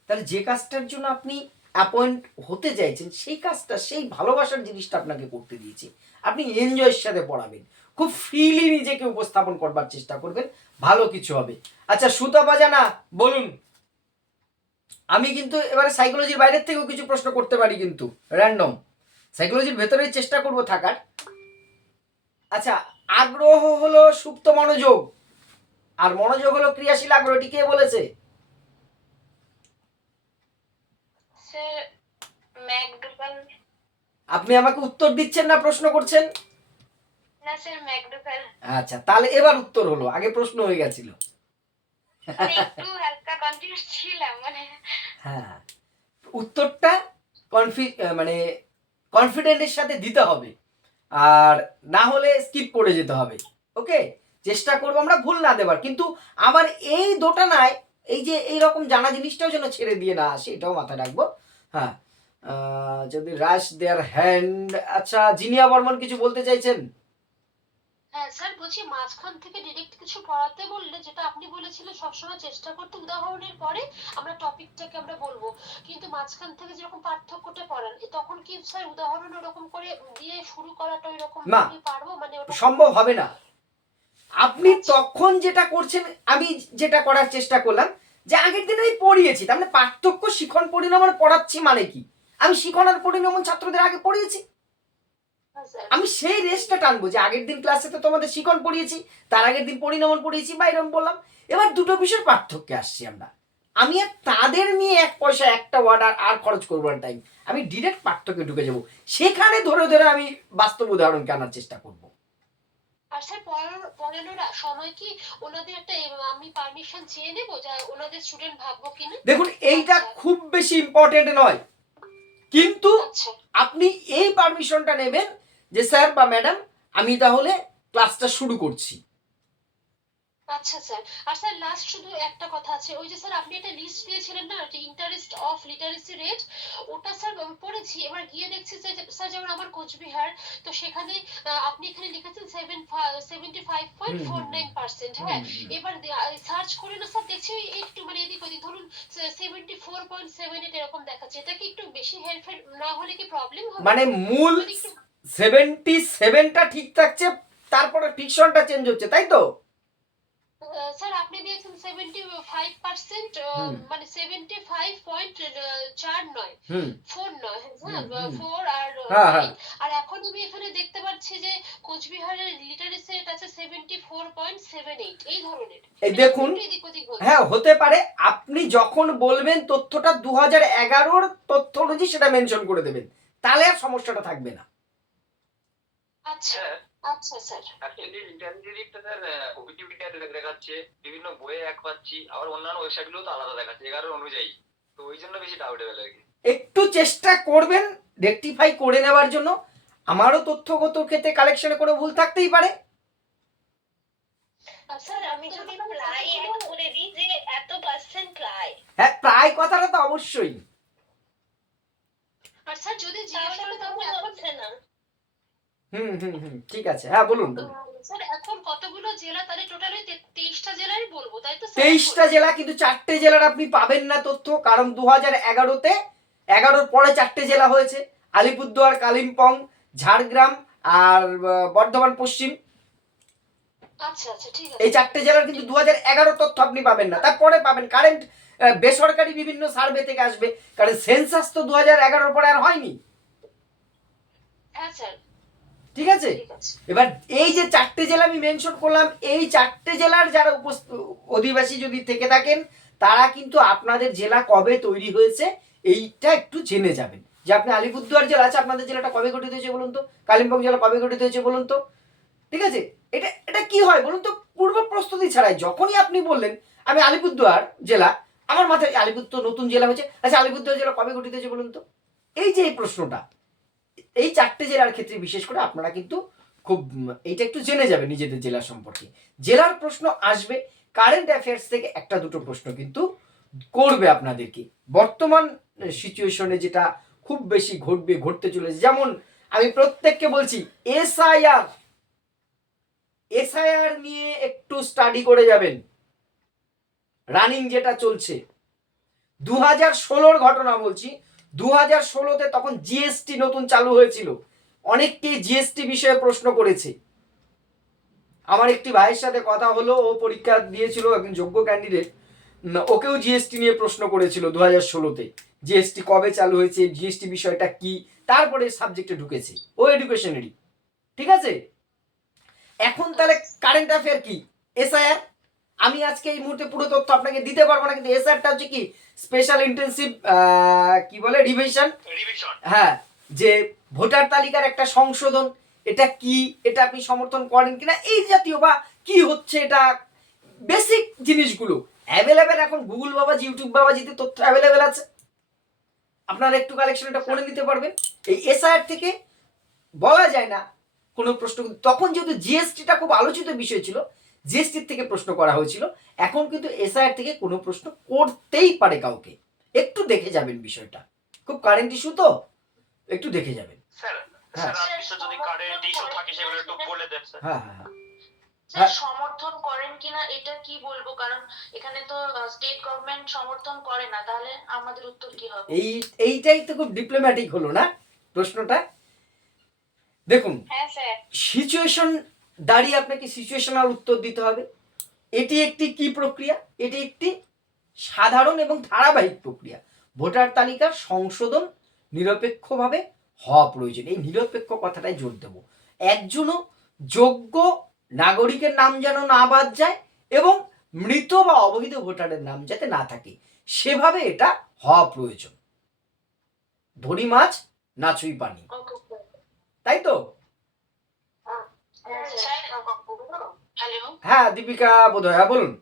তাহলে যে কাজটার জন্য আপনি অ্যাপয়েন্ট হতে চাইছেন, সেই কাজটা, সেই ভালোবাসার জিনিসটা আপনাকে করতে দিয়েছি, আপনি এনজয়ের সাথে পড়াবেন, খুব ফ্রিলি নিজেকে উপস্থাপন করবার চেষ্টা করবেন, ভালো কিছু হবে। আচ্ছা সুতা বাজানা বলুন। আমি কিন্তু এবারে সাইকোলজির বাইরের থেকেও কিছু প্রশ্ন করতে পারি, কিন্তু র্যান্ডম, সাইকোলজির ভেতরেই চেষ্টা করব থাকার। আচ্ছা, আগ্রহ হলো সুপ্ত মনোযোগ, আর মনোযোগ হলো ক্রিয়াশীল আগ্রহ, এটি কে বলেছে? Sir McDougall. আপনি আমাকে উত্তর দিচ্ছেন না প্রশ্ন করছেন? না স্যার, ম্যাকডুগাল। আচ্ছা, তাহলে এবার উত্তর হলো, আগে প্রশ্ন হয়ে গেছিল। একটু হালকা কনফিউজ ছিলাম মানে। হ্যাঁ, উত্তরটা মানে কনফিডেন্টের সাথে দিতে হবে, আর না হলে স্কিপ করে যেতে হবে। ওকে, চেষ্টা করবো আমরা ভুল না দেবার, কিন্তু আমার এই দোটানায় এই যে এইরকম জানা জিনিসটাও যেন ছেড়ে দিয়ে না আসে, এটাও মাথায় রাখবো। হ্যাঁ, যদি রাশ দেয়ার হ্যান্ড। আচ্ছা, জিনিয়া বর্মন কিছু বলতে চাইছেন? হ্যাঁ স্যার, বলছি মাঝখান থেকে ডিরেক্ট কিছু পড়াতে বললে, যেটা আপনি বলেছিলেন সবসময় চেষ্টা করতে উদাহরণের পরে আমরা টপিকটাকে আমরা বলবো, কিন্তু মাঝখান থেকে যেরকম পার্থক্যটা পড়ান, তখন কি স্যার উদাহরণ ওরকম করে দিয়ে শুরু করাটা ওইরকম না, পারবো মানে? সম্ভব হবে না। আপনি তখন যেটা করছেন, আমি যেটা করার চেষ্টা করলাম, যে আগের দিন আমি পড়িয়েছি, তার মানে পার্থক্য শিখন পরিণমন পড়াচ্ছি মানে কি, আমি শিখন আর পরিণমন ছাত্রদের আগে পড়িয়েছি, আমি সেই রেসটা টানবো যে আগের দিন ক্লাসে তো তোমাদের শিখন পড়িয়েছি, তার আগের দিন পরিণমন পড়িয়েছি বা এরকম বললাম। এবার দুটো বিষয়ের পার্থক্যে আসছি আমরা, আমি আর তাদের নিয়ে এক পয়সা একটা ওয়ার্ড আর খরচ করবো না টাইম, আমি ডিরেক্ট পার্থক্যে ঢুকে যাবো, সেখানে ধরে ধরে আমি বাস্তব উদাহরণকে আনার চেষ্টা করবো। আর স্যার পড়ানোর সময় কি ওনাদের একটা আমি পারমিশন চেয়ে নেবো, যা ওনাদের স্টুডেন্ট ভাববো কিনা? দেখুন, এইটা খুব বেশি ইম্পর্টেন্ট নয়, কিন্তু আপনি এই পারমিশনটা নেবেন যে স্যার বা ম্যাডাম, আমি তাহলে ক্লাসটা শুরু করছি। আচ্ছা স্যার। আর স্যার লাস্ট শুধু একটা কথা আছে, ওই যে স্যার আপনি একটা লিস্ট দিয়েছিলেন না, ইন্টারেস্ট অফ লিটারেসি রেট, ওটা স্যার পড়েছি, এবার গিয়ে দেখছি যে স্যার যেমন আমার কোচবিহার, তো সেখানে আপনি এখানে লিখেছেন 75.49%। হ্যাঁ, এবার সার্চ করে না স্যার দেখছি একটু মানে এদিক ওদিক, ধরুন 74.78 এরকম দেখাচ্ছে, এটা কি একটু বেশি হেরফের না হলে কি প্রবলেম হবে? মানে মূল 77টা ঠিক থাকছে, তারপরে ফিকশনটা চেঞ্জ হচ্ছে, তাই তো? স্যার আপনি দিয়েছেন 75%, মানে 75.49, 4 আর 9, আর এখন আমি এখানে দেখতে পাচ্ছি যে কোচবিহারের লিটারেসি রেট আছে 74.78, এই ধরনের। এই দেখুন, হ্যাঁ হতে পারে, আপনি যখন বলবেন তথ্যটা 2011-র তথ্য অনুযায়ী সেটা মেনশন করে দেবেন, তাহলে আর সমস্যাটা থাকবে না। আচ্ছা আচ্ছা স্যার। অ্যাকচুয়ালি ইন্টারমিডিয়েটটা স্যার ওপিটিভিটা দেখাচ্ছে, বিভিন্ন বইয়ে এক পাচ্ছি, আবার অন্যান্য ওয়েবসাইটগুলো তো আলাদা দেখাচ্ছে 11 অনুযায়ী, তো ওই জন্য বেশি ডাউট হয়ে গেল আর কি। একটু চেষ্টা করবেন রেকটিফাই করে নেওয়ার জন্য, আমারও তথ্যগত ক্ষেত্রে কালেকশনে কোনো ভুল থাকতেই পারে। স্যার আমি যদি প্রায় অ্যাড করে দিই যে এত পার্সেন্ট প্রায়, হ্যাঁ, প্রায় কথাটা তো অবশ্যই। আর স্যার যদি জিজ্ঞাসা করি তাহলে হচ্ছে না। ঠিক আছে, হ্যাঁ বলুন। স্যার এখন কতগুলো জেলা, তাহলে টোটালি 23টা জেলারই বলবো, তাই তো? 23টা জেলা, কিন্তু 4টে জেলার আপনি পাবেন না তথ্য, কারণ 2011-তে 11-র পরে 4টে জেলা হয়েছে, আলিপুরদুয়ার, কালিম্পং, ঝাড়গ্রাম আর বর্ধমান পশ্চিম। আচ্ছা আচ্ছা ঠিক আছে। এই 4টে জেলার কিন্তু 2011 তথ্য আপনি পাবেন না, তারপরে পাবেন কারেন্ট বেসরকারি বিভিন্ন সার্ভে থেকে আসবে, কারণ সেন্সাস তো 2011-র পরে আর হয়নি। হ্যাঁ স্যার ঠিক আছে, এবার এই যে 4টে জেলা আমি মেনশন করলাম, এই 4টে জেলার যারা অধিবাসী যদি থেকে থাকেন, তারা কিন্তু আপনাদের জেলা কবে তৈরি হয়েছে এইটা একটু জেনে যাবেন যে আপনি আলিপুরদুয়ার জেলা আছে, আপনাদের জেলাটা কবে গঠিত হয়েছে বলুন তো, কালিম্পং জেলা কবে গঠিত হয়েছে বলুন তো, ঠিক আছে? এটা এটা কি হয় বলুন তো, পূর্ব প্রস্তুতি ছাড়াই যখনই আপনি বললেন আমি আলিপুরদুয়ার জেলা, আমার মাথায় আলিপুর নতুন জেলা হয়েছে, আচ্ছা আলিপুরদুয়ার জেলা কবে গঠিত হয়েছে বলুন তো। এই যে এই প্রশ্নটা, এই 4টে জেলার ক্ষেত্রে বিশেষ করে আপনারা কিন্তু খুব এইটা একটু জেনে যাবে নিজেদের জেলা সম্পর্কে। জেলার প্রশ্ন আসবে, কারেন্ট অ্যাফেয়ার্স থেকে একটা দুটো প্রশ্ন কিন্তু করবে আপনাদেরকে। বর্তমান সিচুয়েশনে যেটা খুব বেশি ঘটতে চলেছে, যেমন আমি প্রত্যেককে বলছি এসআইআর নিয়ে একটু স্টাডি করে যাবেন। রানিং যেটা চলছে 2016-র ঘটনা বলছি, 2016-তে তখন জিএসটি নতুন চালু হয়েছিল, অনেককেই জিএসটি বিষয়ে প্রশ্ন করেছে। আমার একটি ভাইয়ের সাথে কথা হলো, ও পরীক্ষা দিয়েছিল, একজন যোগ্য ক্যান্ডিডেট, ওকেও জিএসটি নিয়ে প্রশ্ন করেছিল 2016-তে, জিএসটি কবে চালু হয়েছে, জিএসটি বিষয়টা কি, তারপরে সাবজেক্টে ঢুকেছে, ও এডুকেশনেরই, ঠিক আছে? এখন তাহলে কারেন্ট অ্যাফেয়ার কি, এসআইআর। আমি আজকে এই মুহূর্তে পুরো তথ্য আপনাকে দিতে পারবো না, কিন্তু এসআইআরটা হচ্ছে কি স্পেশাল ইন্টেন্সিভ কি বলে রিভিশন, হ্যাঁ, যে ভোটার তালিকার একটা সংশোধন, এটা কি, এটা আপনি সমর্থন করেন কিনা, এই জাতীয় বা কি হচ্ছে, এটা বেসিক জিনিসগুলো অ্যাভেলেবেল। এখন গুগল বাবাজি, ইউটিউব বাবাজিতে তথ্য অ্যাভেলেবেল আছে, আপনারা একটু কালেকশন এটা করে নিতে পারবেন। এই এসআইআর থেকে বলা যায় না কোনো প্রশ্ন, তখন যেহেতু জিএসটিটা খুব আলোচিত বিষয় ছিল, জিএসটির থেকে প্রশ্ন করা হয়েছিল, এখন কিন্তু এসআইআর থেকে কোনো প্রশ্ন করতেই পারে কাউকে। একটু দেখে যাবেন বিষয়টা, খুব কারেন্ট ইস্যু তো, একটু দেখে যাবেন। স্যার আপনি তো যদি কারেন্ট ইস্যু থাকে সেগুলো একটু বলে দেন স্যার। হ্যাঁ হ্যাঁ হ্যাঁ, স্যার সমর্থন করেন কিনা এটা কি বলবো, কারণ এখানে তো স্টেট গভর্নমেন্ট সমর্থন করে না, তাহলে আমাদের উত্তর কি হবে? এইটাই তো খুব ডিপ্লোম্যাটিক হলো না প্রশ্নটা। দেখুন, হ্যাঁ স্যার। সিচুয়েশন দাঁড়িয়ে আপনাকে সিচুয়েশনাল উত্তর দিতে হবে। এটি একটি কি প্রক্রিয়া, এটি একটি সাধারণ এবং ধারাবাহিক প্রক্রিয়া। ভোটার তালিকার সংশোধন নিরপেক্ষভাবে হওয়া প্রয়োজন, এই নিরপেক্ষ কথাটাই জোর দেব। একজনও যোগ্য নাগরিকের নাম যেন না বাদ যায় এবং মৃত বা অবৈধ ভোটারের নাম যাতে না থাকে, সেভাবে এটা হওয়া প্রয়োজন। ধরি মাছ নাচুই পানি, তাই তো? হ্যালো, হ্যাঁ দীপিকা বোধহয়, হ্যাঁ বলুন।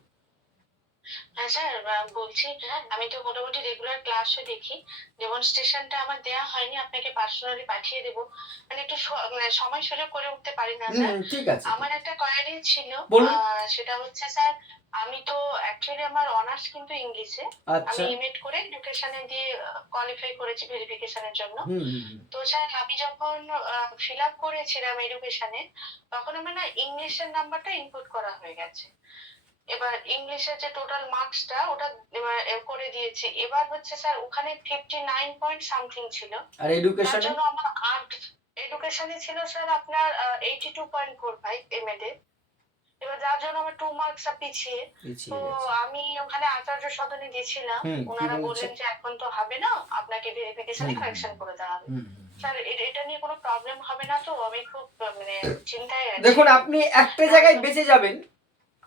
হ্যাঁ স্যার বলছি, আমি তো মোটামুটি রেগুলার ক্লাসে দেখি, ডেমনস্ট্রেশনটা আমার দেয়া হয়নি, আপনাকে পার্সোনালি পাঠিয়ে দেবো, মানে একটু সময় সুযোগ করে উঠতে পারি না স্যার। ঠিক আছে, আমার একটা কোয়ারি ছিল, বলুন। সেটা হচ্ছে স্যার, আমি তো অ্যাকচুয়ালি আমার অনার্স কিন্তু ইংলিশে, আমি আচ্ছা, এমএড করে এডুকেশনে দিয়ে কোয়ালিফাই করেছি ভেরিফিকেশনের জন্য। হুম, তো স্যার আমি যখন ফিল আপ করেছিলাম এডুকেশনে, তখন আমার না ইংলিশের নাম্বারটা ইনপুট করা হয়ে গেছে। এবার ইংলিশের যে টোটাল মার্কসটা ওটা করে দিয়েছি, এবার হচ্ছে স্যার ওখানে 59 পয়েন্ট সামথিং ছিল, আর তার এডুকেশনে জন্য আমার এডুকেশনে ছিল স্যার আপনার 82.45 এমএড এ, এবার যার জন্য আমার 2 মার্কস পিছিয়ে। তো আমি ওখানে আচার্য সদনে গেছিলাম, ওনারা বললেন যে এখন তো হবে না, আপনাকে ভেরিফিকেশনে কারেকশন করে দেওয়া হবে। স্যার এটা নিয়ে কোনো প্রবলেম হবে না তো? আমি খুব মানে চিন্তায় আছি। দেখুন, আপনি একটা জায়গায় বেঁচে যাবেন,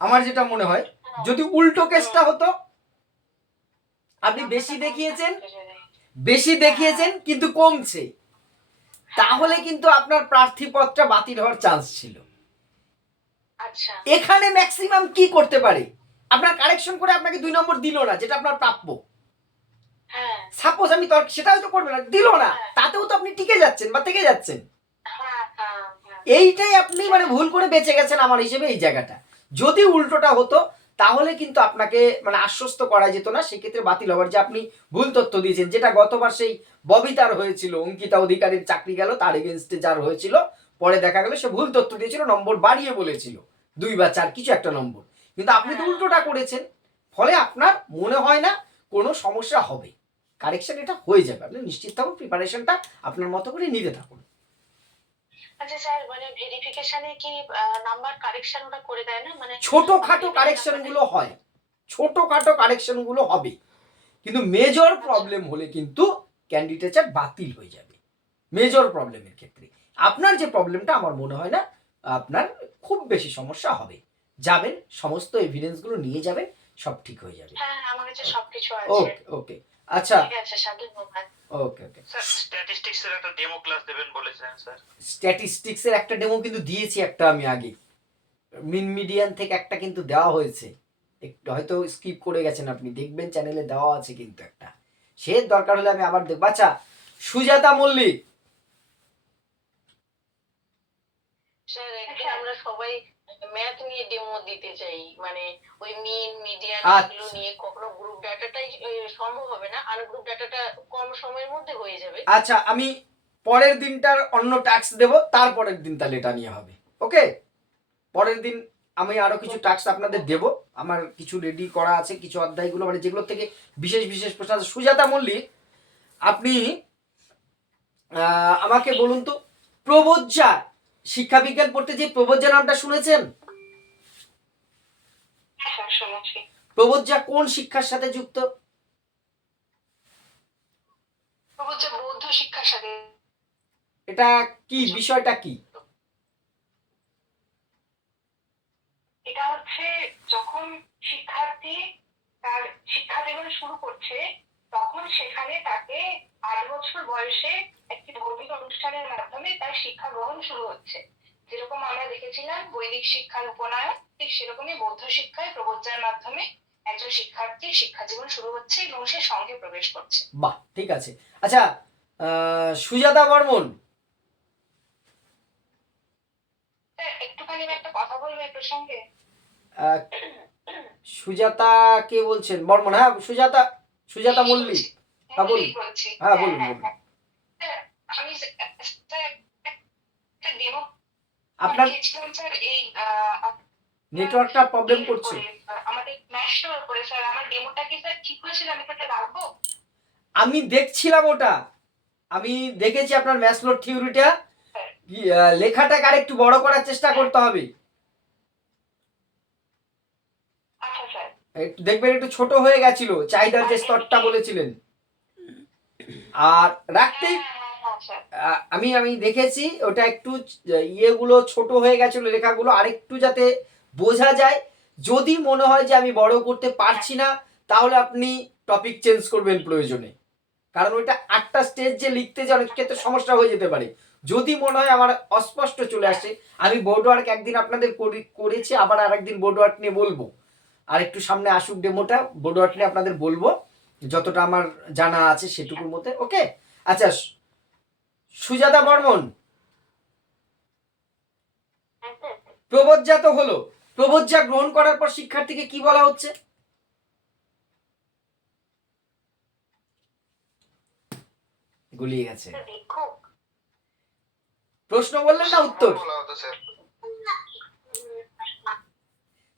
আমার যেটা মনে হয়, যদি উল্টো কেসটা হতো, আপনি বেশি দেখিয়েছেন কিন্তু কমছে, তাহলে কিন্তু আপনার প্রার্থী পদটা বাতিল হওয়ার চান্স ছিল। আচ্ছা, এখানে ম্যাক্সিমাম কি করতে পারে, আপনার কারেকশন করে আপনাকে 2 নম্বর দিল না, যেটা আপনার প্রাপ্য, হ্যাঁ সাপোজ আমি সেটা হয়তো করবে না, দিল না, তাতেও তো আপনি টিকে যাচ্ছেন বা থেকে যাচ্ছেন। হ্যাঁ হ্যাঁ, এইটাই আপনি মানে ভুল করে বেঁচে গেছেন আমার হিসেবে এই জায়গাটা। যদি উল্টোটা হতো তাহলে কিন্তু আপনাকে মানে আশ্বস্ত করা যেত না, সেক্ষেত্রে বাতিল হওয়ার, যে আপনি ভুল তথ্য দিয়েছেন, যেটা গতবার সেই ববিতার হয়েছিল, অঙ্কিতা অধিকারীর চাকরি গেল, তার এগেনস্টে যার হয়েছিল, পরে দেখা গেল সে ভুল তথ্য দিয়েছিল, নম্বর বাড়িয়ে বলেছিল 2 বা 4 কিছু একটা নম্বর, কিন্তু আপনি তো উল্টোটা করেছেন, ফলে আপনার মনে হয় না কোনো সমস্যা হবে, কারেকশন এটা হয়ে যাবে, আপনি নিশ্চিত থাকুন, প্রিপারেশনটা আপনার মতো করে নিতে থাকুন। আচ্ছা স্যার, মানে ভেরিফিকেশনে কি নাম্বার কারেকশন ওটা করে দেয় না? মানে ছোটখাটো কারেকশনগুলো হয়, ছোটখাটো কারেকশনগুলো হবে, কিন্তু মেজর প্রবলেম হলে কিন্তু ক্যান্ডিডেটচার বাতিল হয়ে যাবে। মেজর প্রবলেমের ক্ষেত্রে আপনার যে প্রবলেমটা, আমার মনে হয় না আপনার খুব বেশি সমস্যা হবে। যাবেন, সমস্ত এভিডেন্সগুলো নিয়ে যাবেন, সব ঠিক হয়ে যাবে। হ্যাঁ আমার কাছে সবকিছু আছে। ওকে ওকে, আচ্ছা, ঠিক আছে স্যার, ধন্যবাদ। ওকে ওকে। স্যার স্ট্যাটিস্টিক্স এর একটা ডেমো ক্লাস দেবেন বলেছিলেন স্যার। স্ট্যাটিস্টিক্স এর একটা ডেমো কিন্তু দিয়েছি একটা আমি আগে, মিন মিডিয়ান থেকে একটা কিন্তু দেওয়া হয়েছে, একটু হয়তো স্কিপ করে গেছেন আপনি, দেখবেন চ্যানেলে দেওয়া আছে কিন্তু একটা, সে দরকার হলে আমি আবার দেখব। আচ্ছা, সুজাতা মল্লিক, স্যার একদিন আমরা সবাই ম্যাথ নিয়ে ডেমো দিতে চাই, মানে ওই মিন মিডিয়ান আচ্ছা। এগুলো নিয়ে। কখনো গ্রুপ ডাটাটাই সম্ভব হবে না, আর গ্রুপ ডাটাটা কম সময়ের মধ্যে হয়ে যাবে। আচ্ছা, আমি পরের দিনটার অন্য টাস্ক দেব, তারপরের দিন তাহলে এটা নিয়ে হবে, ওকে? পরের দিন আমি আরো কিছু টাস্ক আপনাদের দেব, আমার কিছু রেডি করা আছে, কিছু অধ্যায়গুলো মানে যেগুলো থেকে বিশেষ বিশেষ প্রশ্ন আছে। সুজাতা মল্লিক, আপনি আমাকে বলুন তো, প্রবোজ্জা, শিক্ষা বিজ্ঞান পড়তে যে প্রবোজ্জা নামটা শুনেছেন? হ্যাঁ স্যার, শুনেছি। প্রবোজ্জা কোন শিক্ষার সাথে যুক্ত? প্রবোজ্জা বৌদ্ধ শিক্ষার সাথে। এটা কি, বিষয়টা কি? এটা হচ্ছে যখন শিক্ষার্থী তার শিক্ষা জীবন শুরু করছে, তখন সেখানে তাকে 8 বছর বয়সে একটি ধর্মীয় অনুষ্ঠানের মাধ্যমে তার শিক্ষা গ্রহণ শুরু হচ্ছে। যেরকম আমরা দেখেছিলাম বৈদিক শিক্ষার উপনয়ন, ঠিক সেরকমই বৌদ্ধ শিক্ষায় প্রবোজ্জার মাধ্যমে একজন শিক্ষার্থী শিক্ষা জীবন শুরু হচ্ছে এবং সে সঙ্গে প্রবেশ করছে। বাহ, ঠিক আছে। আচ্ছা, সুজাতা বর্মন, একটুখানি আমি একটা কথা বলবো এই প্রসঙ্গে। সুজাতা কে বলছেন? বর্মন? হ্যাঁ, সুজাতা, সুজাতা মল্লিক, হ্যাঁ বলুন, বলছি। হ্যাঁ বলুন বলুন। আমি একটা ডেমো আপনার দিয়েছিলাম স্যার, এই নেটওয়ার্কটা প্রবলেম করছে। আমাদের ম্যাশটার উপরে স্যার। আমার ডেমোটা কি স্যার ঠিক হয়েছিল? আমি এটা রাখবো? আমি দেখছিলাম ওটা, আমি দেখেছি আপনার ম্যাসলোর থিওরিটা, লেখাটাকে আরেকটু বড় করার চেষ্টা করতে হবে। আচ্ছা স্যার। একটু দেখবেন একটু ছোট হয়ে গেছিল, চাহিদার যে স্তরটা বলেছিলেন, আর রাখতেই আমি দেখেছি ওটা একটু ইয়েগুলো ছোট হয়ে গেছিল, লেখাগুলো আরেকটু যাতে বোঝা যায়। যদি মনে হয় যে আমি বড় করতে পারছি না, তাহলে আপনি টপিক চেঞ্জ করবেন প্রয়োজনে, কারণ ওইটা 8টা স্টেজ যে লিখতে যে অনেক ক্ষেত্রে সমস্যা হয়ে যেতে পারে। যদি মনে হয় আমার অস্পষ্ট চলে আসে, আমি বোর্ড ওয়ার্ক একদিন আপনাদের করেছি, আবার আরেকদিন বোর্ড ওয়ার্ক নিয়ে বলবো, আর একটু সামনে আসুক ডেমোটা, বোর্ড ওয়ার্ক নিয়ে আপনাদের বলবো যতটা আমার জানা আছে সেটুকুর মধ্যে, ওকে? আচ্ছা, সুজাতা বর্মন, প্রবোজ্জা তো হলো, প্রবোজ্জা গ্রহণ করার পর শিক্ষার্থীকে কি বলা হচ্ছে? গুলিয়ে গেছে। প্রশ্ন বললেন না উত্তর?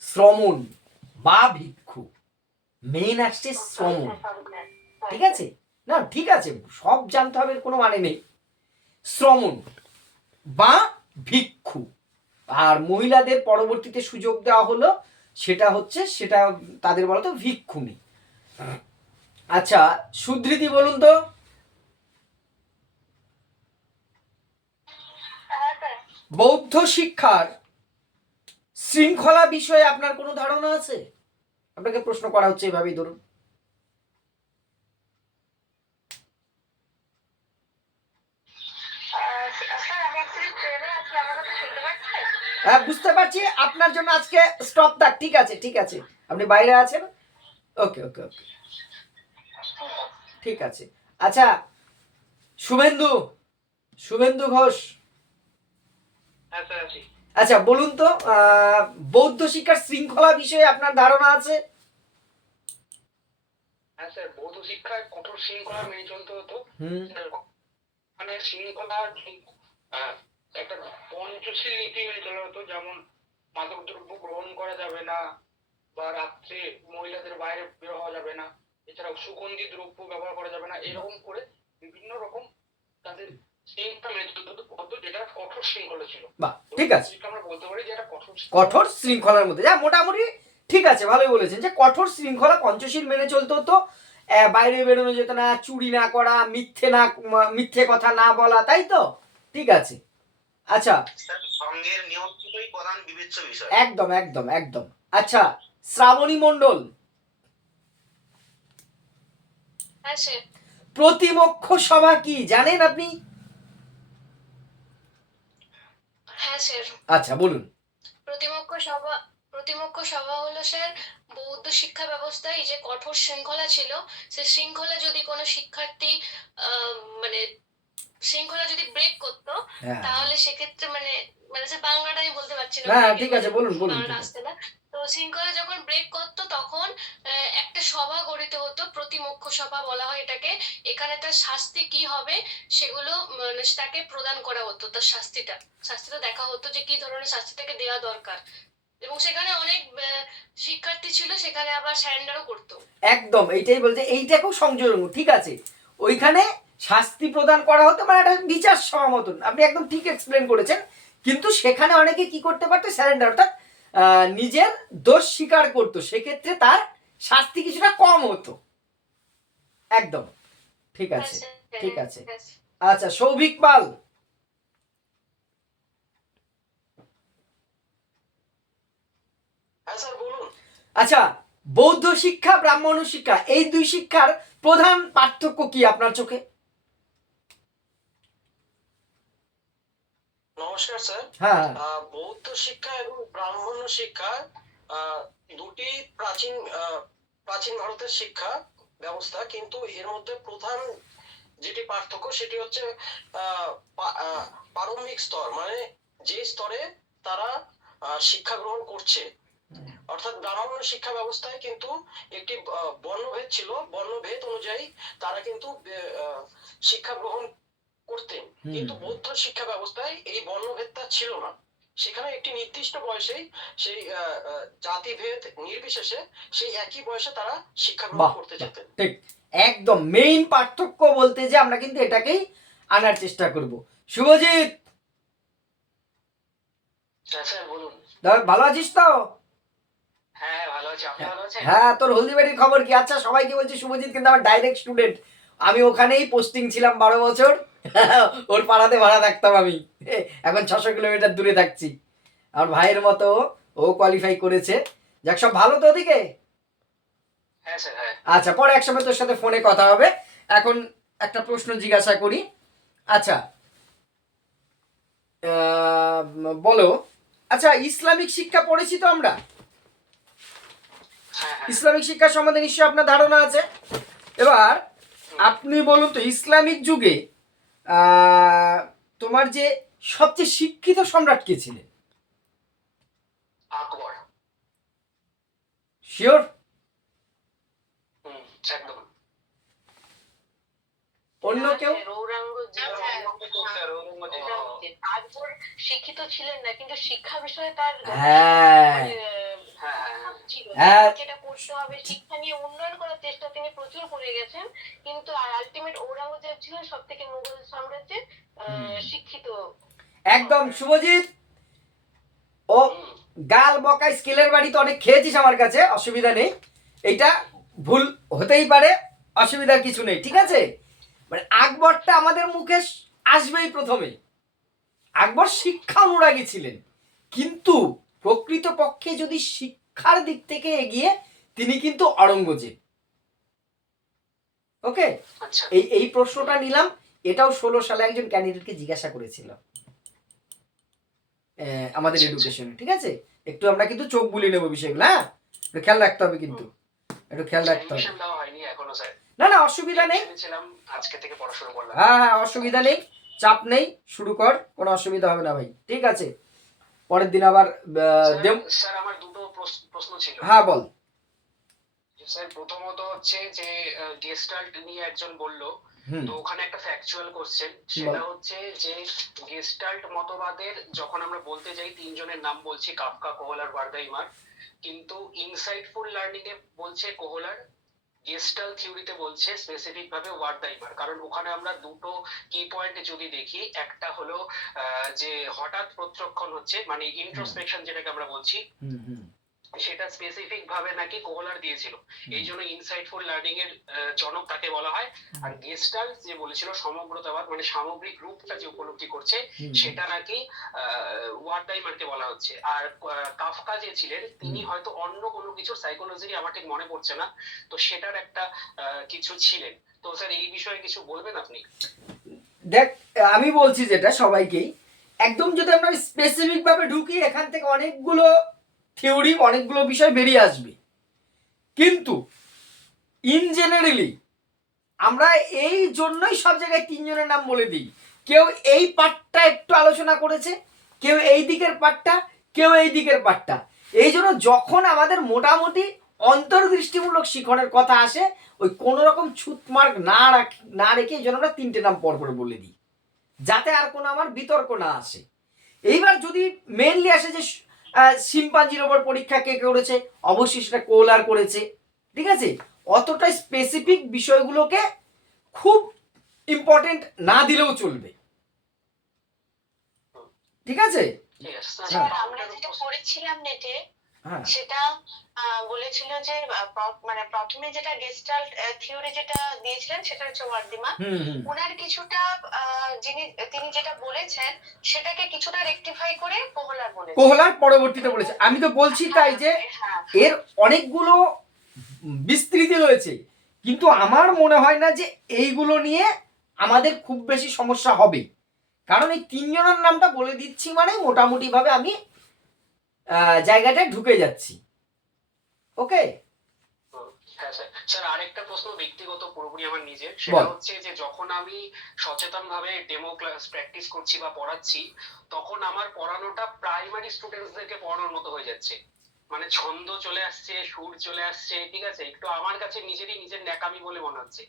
শ্রমণ বা ভিক্ষু, মেন আসছে শ্রমণ, ঠিক আছে না? ঠিক আছে, সব জানতে হবে কোনো মানে নেই। শ্রমণ বা ভিক্ষু, আর মহিলাদের পরবর্তীতে সুযোগ দেওয়া হলো, সেটা হচ্ছে সেটা তাদের বলা তো ভিক্ষুণী। আচ্ছা, সুধৃতি বলুন তো, বৌদ্ধ শিক্ষার শৃঙ্খলা বিষয়ে আপনার কোনো ধারণা আছে? আপনাকে প্রশ্ন করা হচ্ছে এভাবেই, ধরুন। হ্যাঁ, বুঝতে পারছি, আপনার জন্য আজকে স্টপ থাক, ঠিক আছে ঠিক আছে, আপনি বাইরে আছেন, ওকে ওকে ওকে, ঠিক আছে। আচ্ছা, শুভেন্দু, শুভেন্দু ঘোষ, হ্যাঁ স্যার আছি। আচ্ছা বলুন তো, বৌদ্ধ শিক্ষার শৃঙ্খলা বিষয়ে আপনার ধারণা আছে? হ্যাঁ স্যার, বৌদ্ধ শিক্ষায় কঠোর শৃঙ্খলা মেনে চলতে হতো। মানে শৃঙ্খলা একটা পঞ্চশীল নীতি মেনে চলা হতো, যেমন মাদক দ্রব্য গ্রহণ করা যাবে না, বা রাত্রে মহিলাদের বাইরে বের হওয়া যাবে না, এছাড়াও সুগন্ধি দ্রব্য ব্যবহার করা যাবে না, এরকম করে বিভিন্ন রকম তাদের শৃঙ্খলা মেনে চলতে হতো, যেটা কঠোর শৃঙ্খলা ছিল। বাহ, ঠিক আছে, আমরা বলতে পারি যে এটা কঠোর শৃঙ্খলার মধ্যে, যা মোটামুটি ঠিক আছে, ভালোই বলেছেন যে কঠোর শৃঙ্খলা পঞ্চশীল মেনে চলতে হতো, বাইরে বেরোনো যেত না, চুরি না করা, মিথ্যে কথা না বলা, তাই তো? ঠিক আছে। আচ্ছা, সঙ্গের নিয়ম ছিলই প্রধান বিবেচ্য বিষয়। একদম একদম একদম। আচ্ছা, শ্রাবণী মণ্ডল, হ্যাঁ স্যার। প্রতিমক্ষ সভা কি জানেন আপনি? হ্যাঁ স্যার। আচ্ছা বলুন। প্রতিমক্ষ সভা হলো স্যার বৌদ্ধ শিক্ষা ব্যবস্থায় এই যে কঠোর শৃঙ্খলা ছিল, সেই শৃঙ্খলা যদি কোনো শিক্ষার্থী মানে শৃঙ্খলা যদি ব্রেক করতো, হ্যাঁ তাহলে সেক্ষেত্রে মানে মানে স্যার বাংলাটা আমি বলতে পারছি না, হ্যাঁ ঠিক আছে, বলুন বলুন। বাংলাটা আসছে না। তো শৃঙ্খলা যখন ব্রেক করতো তখন একটা সভা গঠিত হতো, প্রতিমক্ষ সভা বলা হয় এটাকে। এখানে তার শাস্তি কি হবে সেগুলো মানে তাকে প্রদান করা হতো, তার শাস্তিটা দেখা হতো যে কি ধরনের শাস্তি তাকে দেওয়া দরকার। এবং সেখানে অনেক শিক্ষার্থী ছিল, সেখানে আবার স্যারেন্ডারও করতো। একদম এইটাই বলছে, এইটাকেও সংযোজন, ঠিক আছে। ওইখানে শাস্তি প্রদান করা হতো, মানে একটা বিচার সভা মতন, আপনি একদম ঠিক এক্সপ্লেন করেছেন। কিন্তু সেখানে অনেকে কি করতে পারতো, স্যারেন্ডার, অর্থাৎ নিজের দোষ স্বীকার করতো, সেক্ষেত্রে তার শাস্তি কিছুটা কম হতো। একদম ঠিক আছে, ঠিক আছে। আচ্ছা সৌভিক পাল, হ্যাঁ স্যার বলুন। আচ্ছা বৌদ্ধ শিক্ষা ব্রাহ্মণ শিক্ষা এই দুই শিক্ষার প্রধান পার্থক্য কি আপনার চোখে? নমস্কার স্যার। হ্যাঁ বৌদ্ধ শিক্ষা এবং ব্রাহ্মণ্য শিক্ষা দুটি প্রাচীন প্রাচীন ভারতের শিক্ষা ব্যবস্থা, কিন্তু এর মধ্যে প্রধান যেটি পার্থক্য সেটি হচ্ছে প্রারম্ভিক স্তর, মানে যে স্তরে তারা শিক্ষা গ্রহণ করছে। অর্থাৎ ব্রাহ্মণ্য শিক্ষা ব্যবস্থায় কিন্তু একটি বর্ণভেদ ছিল, বর্ণভেদ অনুযায়ী তারা কিন্তু শিক্ষা গ্রহণ করতেন। কিন্তু বৌদ্ধ শিক্ষা ব্যবস্থায় এই বর্ণভেদটা ছিল না। সেখানে একটি নির্দিষ্ট বয়সেই সেই জাতিভেদ নির্বিশেষে সেই একই বয়সে তারা শিক্ষা গ্রহণ করতে যেতেন। ঠিক, একদম মেইন পার্থক্য বলতে যে আমরা কিন্তু এটাকেই আনার চেষ্টা করব। শুভজিৎ, স্যার বলুন। ভালো আছিস তো? হ্যাঁ ভালো আছি, আপনি ভালো আছেন? হ্যাঁ, তোর হলদিবাড়ির খবর কি? আচ্ছা সবাইকে বলছি, শুভজিৎ কিন্তু আমার ডাইরেক্ট স্টুডেন্ট, আমি ওখানেই পোস্টিং ছিলাম 12 বছর। ওর পাড়াতে ভাড়া থাকতাম আমি, এখন 600 কিলোমিটার দূরে থাকছি। আমার ভাইয়ের মতো ও কোয়ালিফাই করেছে। যাক, সব ভালো তো ওদিকে? হ্যাঁ স্যার হ্যাঁ। আচ্ছা, পরে একসময় তোর সাথে ফোনে কথা হবে। এখন একটা প্রশ্ন জিজ্ঞাসা করি। আচ্ছা বলো, আচ্ছা ইসলামিক শিক্ষা পড়েছি তো আমরা, ইসলামিক শিক্ষা সম্বন্ধে নিশ্চয়ই আপনার ধারণা আছে। এবার আপনি বলুন তো, ইসলামিক যুগে তোমার যে সবচেয়ে শিক্ষিত সম্রাট কে ছিলেন? আকবর। শিওর? একদম। অন্য কেউ? আকবর শিক্ষিত ছিলেন না, কিন্তু শিক্ষা বিষয়ে তার হ্যাঁ ছিল হ্যাঁ, যেটা করতে হবে, শিক্ষা নিয়ে উন্নয়ন করার চেষ্টা তিনি প্রচুর করে গেছেন। কিন্তু আলটিমেট ঔরঙ্গজেব ছিলেন সব থেকে মুঘল সাম্রাজ্যের শিক্ষিত। একদম শুভজিৎ, ও গাল বকা স্কেলের বাড়ি তো অনেক খেয়েছিস আমার কাছে, অসুবিধা নেই, এইটা ভুল হতেই পারে, অসুবিধার কিছু নেই, ঠিক আছে। মানে আকবরটা আমাদের মুখে আসবেই প্রথমে। আকবর শিক্ষা অনুরাগী ছিলেন, কিন্তু প্রকৃতপক্ষে যদি শিক্ষার দিক থেকে এগিয়ে, তিনি কিন্তু অরঙ্গজেব। ওকে, এই প্রশ্নটা নিলাম। এটাও 16 সালে একজন ক্যান্ডিডেটকে জিজ্ঞাসা করেছিল আমাদের এডুকেশনে, ঠিক আছে। একটু আমরা কিন্তু চোখ বুলিয়ে নেবো বিষয়গুলো, হ্যাঁ, একটু খেয়াল রাখতে হবে, কিন্তু একটু খেয়াল রাখতে হবে। না না, অসুবিধা নেই, আজকে থেকে পড়া শুরু করলাম। হ্যাঁ হ্যাঁ, অসুবিধা নেই, চাপ নেই, শুরু কর, কোনো অসুবিধা হবে না ভাই, ঠিক আছে। পরের দিন আবার স্যার আমার দুটো প্রশ্ন ছিল। হ্যাঁ বল। স্যার প্রথমত হচ্ছে যে গেস্টাল্ট নিয়ে একজন বলল, তো ওখানে একটা ফ্যাকচুয়াল কোশ্চেন, সেটা হচ্ছে যে গেস্টাল্ট মতবাদের যখন আমরা বলতে যাই তিনজনের নাম বলছি, কাফকা, কোহলার, ভার্দাইমার, কিন্তু ইনসাইটফুল লার্নিং এ বলছে কোহলার, গেস্টাল্ট থিওরিতে বলছে স্পেসিফিক ভাবে ওয়ার্দাইমার। কারণ ওখানে আমরা দুটো কি পয়েন্ট যদি দেখি, একটা হলো যে হঠাৎ প্রত্যক্ষণ হচ্ছে, মানে ইন্ট্রোস্পেকশন যেটাকে আমরা বলছি, সেটা স্পেসিফিক ভাবে নাকি কোহলার দিয়েছিল, এই জন্য ইনসাইটফুল লার্নিং এর জনক তাকে বলা হয়। আর গেস্টাল্ট যে বলেছিল সমগ্রতাবাদ, মানে সামগ্রিক রূপটা যে উপলব্ধি করছে, সেটা নাকি হার্ডাইমারকে বলা হচ্ছে। আর কাফকা যে ছিলেন তিনি হয়তো অন্য কোনো কিছু সাইকোলজি আমার ঠিক মনে পড়ছে না, তো সেটার একটা কিছু ছিলেন। তো স্যার এই বিষয়ে কিছু বলবেন আপনি? দেখ, আমি বলছি যেটা সবাইকেই, একদম যদি আমরা স্পেসিফিক ভাবে ঢুকি এখান থেকে অনেকগুলো থিওরি, অনেকগুলো বিষয় বেরিয়ে আসবে, কিন্তু ইন জেনারেলি আমরা এই জন্যই সব জায়গায় তিনজনের নাম বলে দিই। কেউ এই পার্টটা একটু আলোচনা করেছে, কেউ এই দিকের পার্টটা, কেউ এই দিকের পার্টটা। এই জন্য যখন আমাদের মোটামুটি অন্তর্দৃষ্টিমূলক শিখনের কথা আসে, ওই কোনো রকম ছুতমার্ক না রেখে এই জন্য আমরা তিনটে নাম পর পর বলে দিই, যাতে আর কোনো আমার বিতর্ক না আসে। এইবার যদি মেনলি আসে যে শিম্পাঞ্জির ওপর পরীক্ষা কে করেছে, অবশ্যই সেটা কোহলার করেছে, ঠিক আছে। অতটা স্পেসিফিক বিষয়গুলোকে খুব ইম্পর্টেন্ট না দিলেও চলবে, ঠিক আছে। স্যার আমরা যেটা পড়েছিলাম নেটে হ্যাঁ, সেটা বলেছিল যে মানে প্রথমে যেটা গেস্টাল্ট থিওরি যেটা দিয়েছিলেন সেটা হচ্ছে ওয়ার্দিমা, ওনার কিছুটা তিনি যেটা বলেছেন সেটাকে কিছুটা রেকটিফাই করে কোহলার পরবর্তীতে বলেছে। আমি তো বলছি তাই যে এর অনেকগুলো বিস্তৃতি রয়েছে, কিন্তু আমার মনে হয় না যে এইগুলো নিয়ে আমাদের খুব বেশি সমস্যা হবে, কারণ এই তিনজনের নামটা বলে দিচ্ছি মানে মোটামুটি ভাবে আমি জায়গাটায় ঢুকে যাচ্ছি। ওকে হ্যাঁ স্যার। স্যার আরেকটা প্রশ্ন ব্যক্তিগত পুরোপুরি আমার নিজের, সেটা হচ্ছে যে যখন আমি সচেতন ভাবে ডেমো ক্লাস প্র্যাকটিস করছি বা পড়াচ্ছি, তখন আমার পড়ানোটা প্রাইমারি স্টুডেন্টসদেরকে পড়ানোর মতো হয়ে যাচ্ছে। মানে ছন্দ চলে আসছে, সুর চলে আসছে, ঠিক আছে, একটু আমার কাছে নিজের ন্যাকামি বলে মনে হচ্ছে,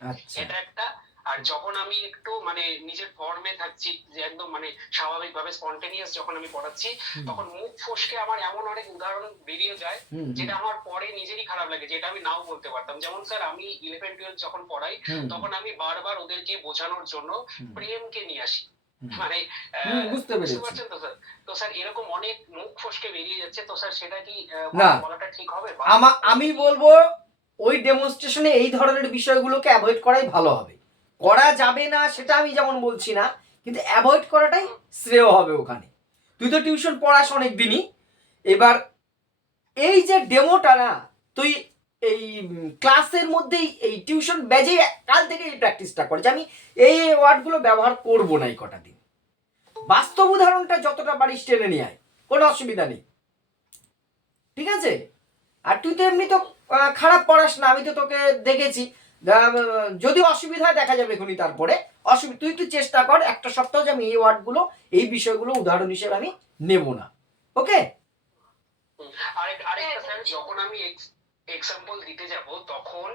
এটা একটা। আর যখন আমি একটু মানে নিজের ফর্মে থাকছি, যে একদম মানে স্বাভাবিকভাবে স্পন্টেনিয়াস যখন আমি পড়াচ্ছি, তখন মুখ ফসকে আমার এমন অনেক উদাহরণ বেরিয়ে যায় যেটা আমার পরে নিজেরই খারাপ লাগে, যেটা আমি নাও বলতে পারতাম। যেমন স্যার আমি 11-12 যখন পড়াই, তখন আমি বারবার ওদেরকে বোঝানোর জন্য প্রেমকে নিয়ে আসি, মানে বুঝতে পারছেন তো স্যার। তো স্যার এরকম অনেক মুখ ফসকে বেরিয়ে যাচ্ছে, তো স্যার সেটা কি বলাটা ঠিক হবে? আমি বলবো ওই ডেমনস্ট্রেশনে এই ধরনের বিষয়গুলোকে অ্যাভয়েড করাই ভালো হবে। করা যাবে না সেটা আমি যেমন বলছি না, কিন্তু অ্যাভয়েড করাটাই শ্রেয় হবে ওখানে। তুই তো টিউশন পড়াস অনেক দিনই, এবার এই যে ডেমোটা না, তুই এই ক্লাসের মধ্যেই এই টিউশন ব্যাজে কাল থেকে এই প্র্যাকটিসটা করে যে আমি এই ওয়ার্ডগুলো ব্যবহার করবো না এই কটা দিন। বাস্তব উদাহরণটা যতটা পারিস টেনে নিয়ে আয়, কোনো অসুবিধা নেই, ঠিক আছে। আর তুই তো এমনি তো খারাপ পড়াস না, আমি তো তোকে দেখেছি। যদি অসুবিধা দেখা যাবে এখনই, তারপরে তুই একটু চেষ্টা কর একটা সপ্তাহ যে আমি এই ওয়ার্ডগুলো, এই বিষয়গুলো উদাহরণ হিসেবে আমি নেব না। ওকে। আরেকটা স্যার, যখন আমি এক্সাম্পল দিতে যাব, তখন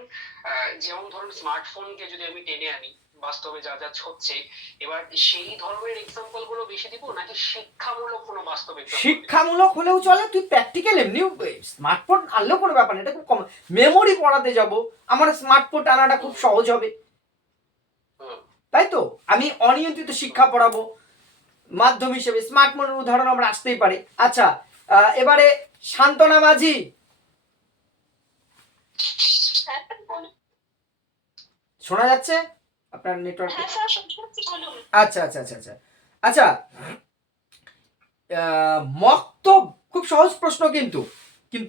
যেমন ধরুন স্মার্টফোনকে যদি আমি টেনে আনি, বাস্তবে যা যা হচ্ছে, এবার সেই ধরনের এক্সাম্পল গুলো বেশি দিব নাকি শিক্ষামূলক কোনো বাস্তব example? শিক্ষামূলক হলেও চলে, তুই প্র্যাকটিক্যাল এমনি স্মার্টফোন আনলেও কোনো ব্যাপার না, এটা খুব কম। মেমোরি পড়াতে যাব, আমার স্মার্টফোন আনাটা খুব সহজ হবে, তাই তো। আমি অনিয়ন্ত্রিত শিক্ষা পড়াবো মাধ্যম হিসেবে, স্মার্টফোনের উদাহরণ আমরা আসতেই পারে। আচ্ছা, এবারে শান্তনা মাঝি, শোনা যাচ্ছে আপনার নেটওয়ার্ক? আচ্ছা আচ্ছা আচ্ছা আচ্ছা আচ্ছা। মক্তব খুব সহজ প্রশ্ন, কিন্তু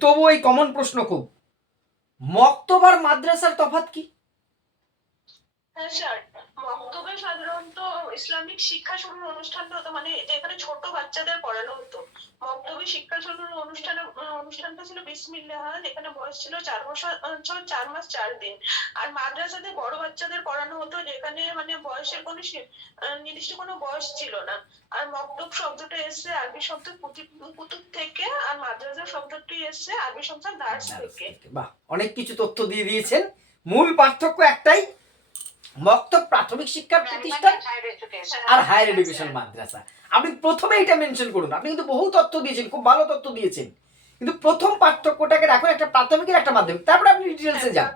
তবু এই কমন প্রশ্ন খুব, মক্তব আর মাদ্রাসার তফাৎ কি? হ্যাঁ স্যার, মক্তবে সাধারণত ইসলামিক শিক্ষা শুরুর অনুষ্ঠানটা হতো, মানে যেখানে ছোট বাচ্চাদের পড়ানো হতো। মক্তবে শিক্ষা শুরুর অনুষ্ঠানটা ছিল বিসমিল্লাহ, যেখানে বয়স ছিল 4 বছর 4 মাস 4 দিন। আর মাদ্রাসাতে বড় বাচ্চাদের পড়ানো হতো, যেখানে মানে বয়সের কোনো নির্দিষ্ট কোনো বয়স ছিল না। আর মক্তব শব্দটা এসছে আরবি শব্দ কুতুব থেকে, আর মাদ্রাসা শব্দটি এসছে আরবি শব্দ দার্স থেকে। বাহ, অনেক কিছু তথ্য দিয়ে দিয়েছেন। মূল পার্থক্য একটাই, মক্তব প্রাথমিক শিক্ষার প্রতিষ্ঠান আর হায়ার এডুকেশন মাদ্রাসা। আপনি প্রথমে এটা মেনশন করুন, আপনি কিন্তু বহু তথ্য দিয়েছেন, খুব ভালো তথ্য দিয়েছেন, কিন্তু প্রথম পার্থক্যটাকে রাখুন একটা প্রাথমিকের একটা মাধ্যমিক, তারপরে আপনি ডিটেলসে যান।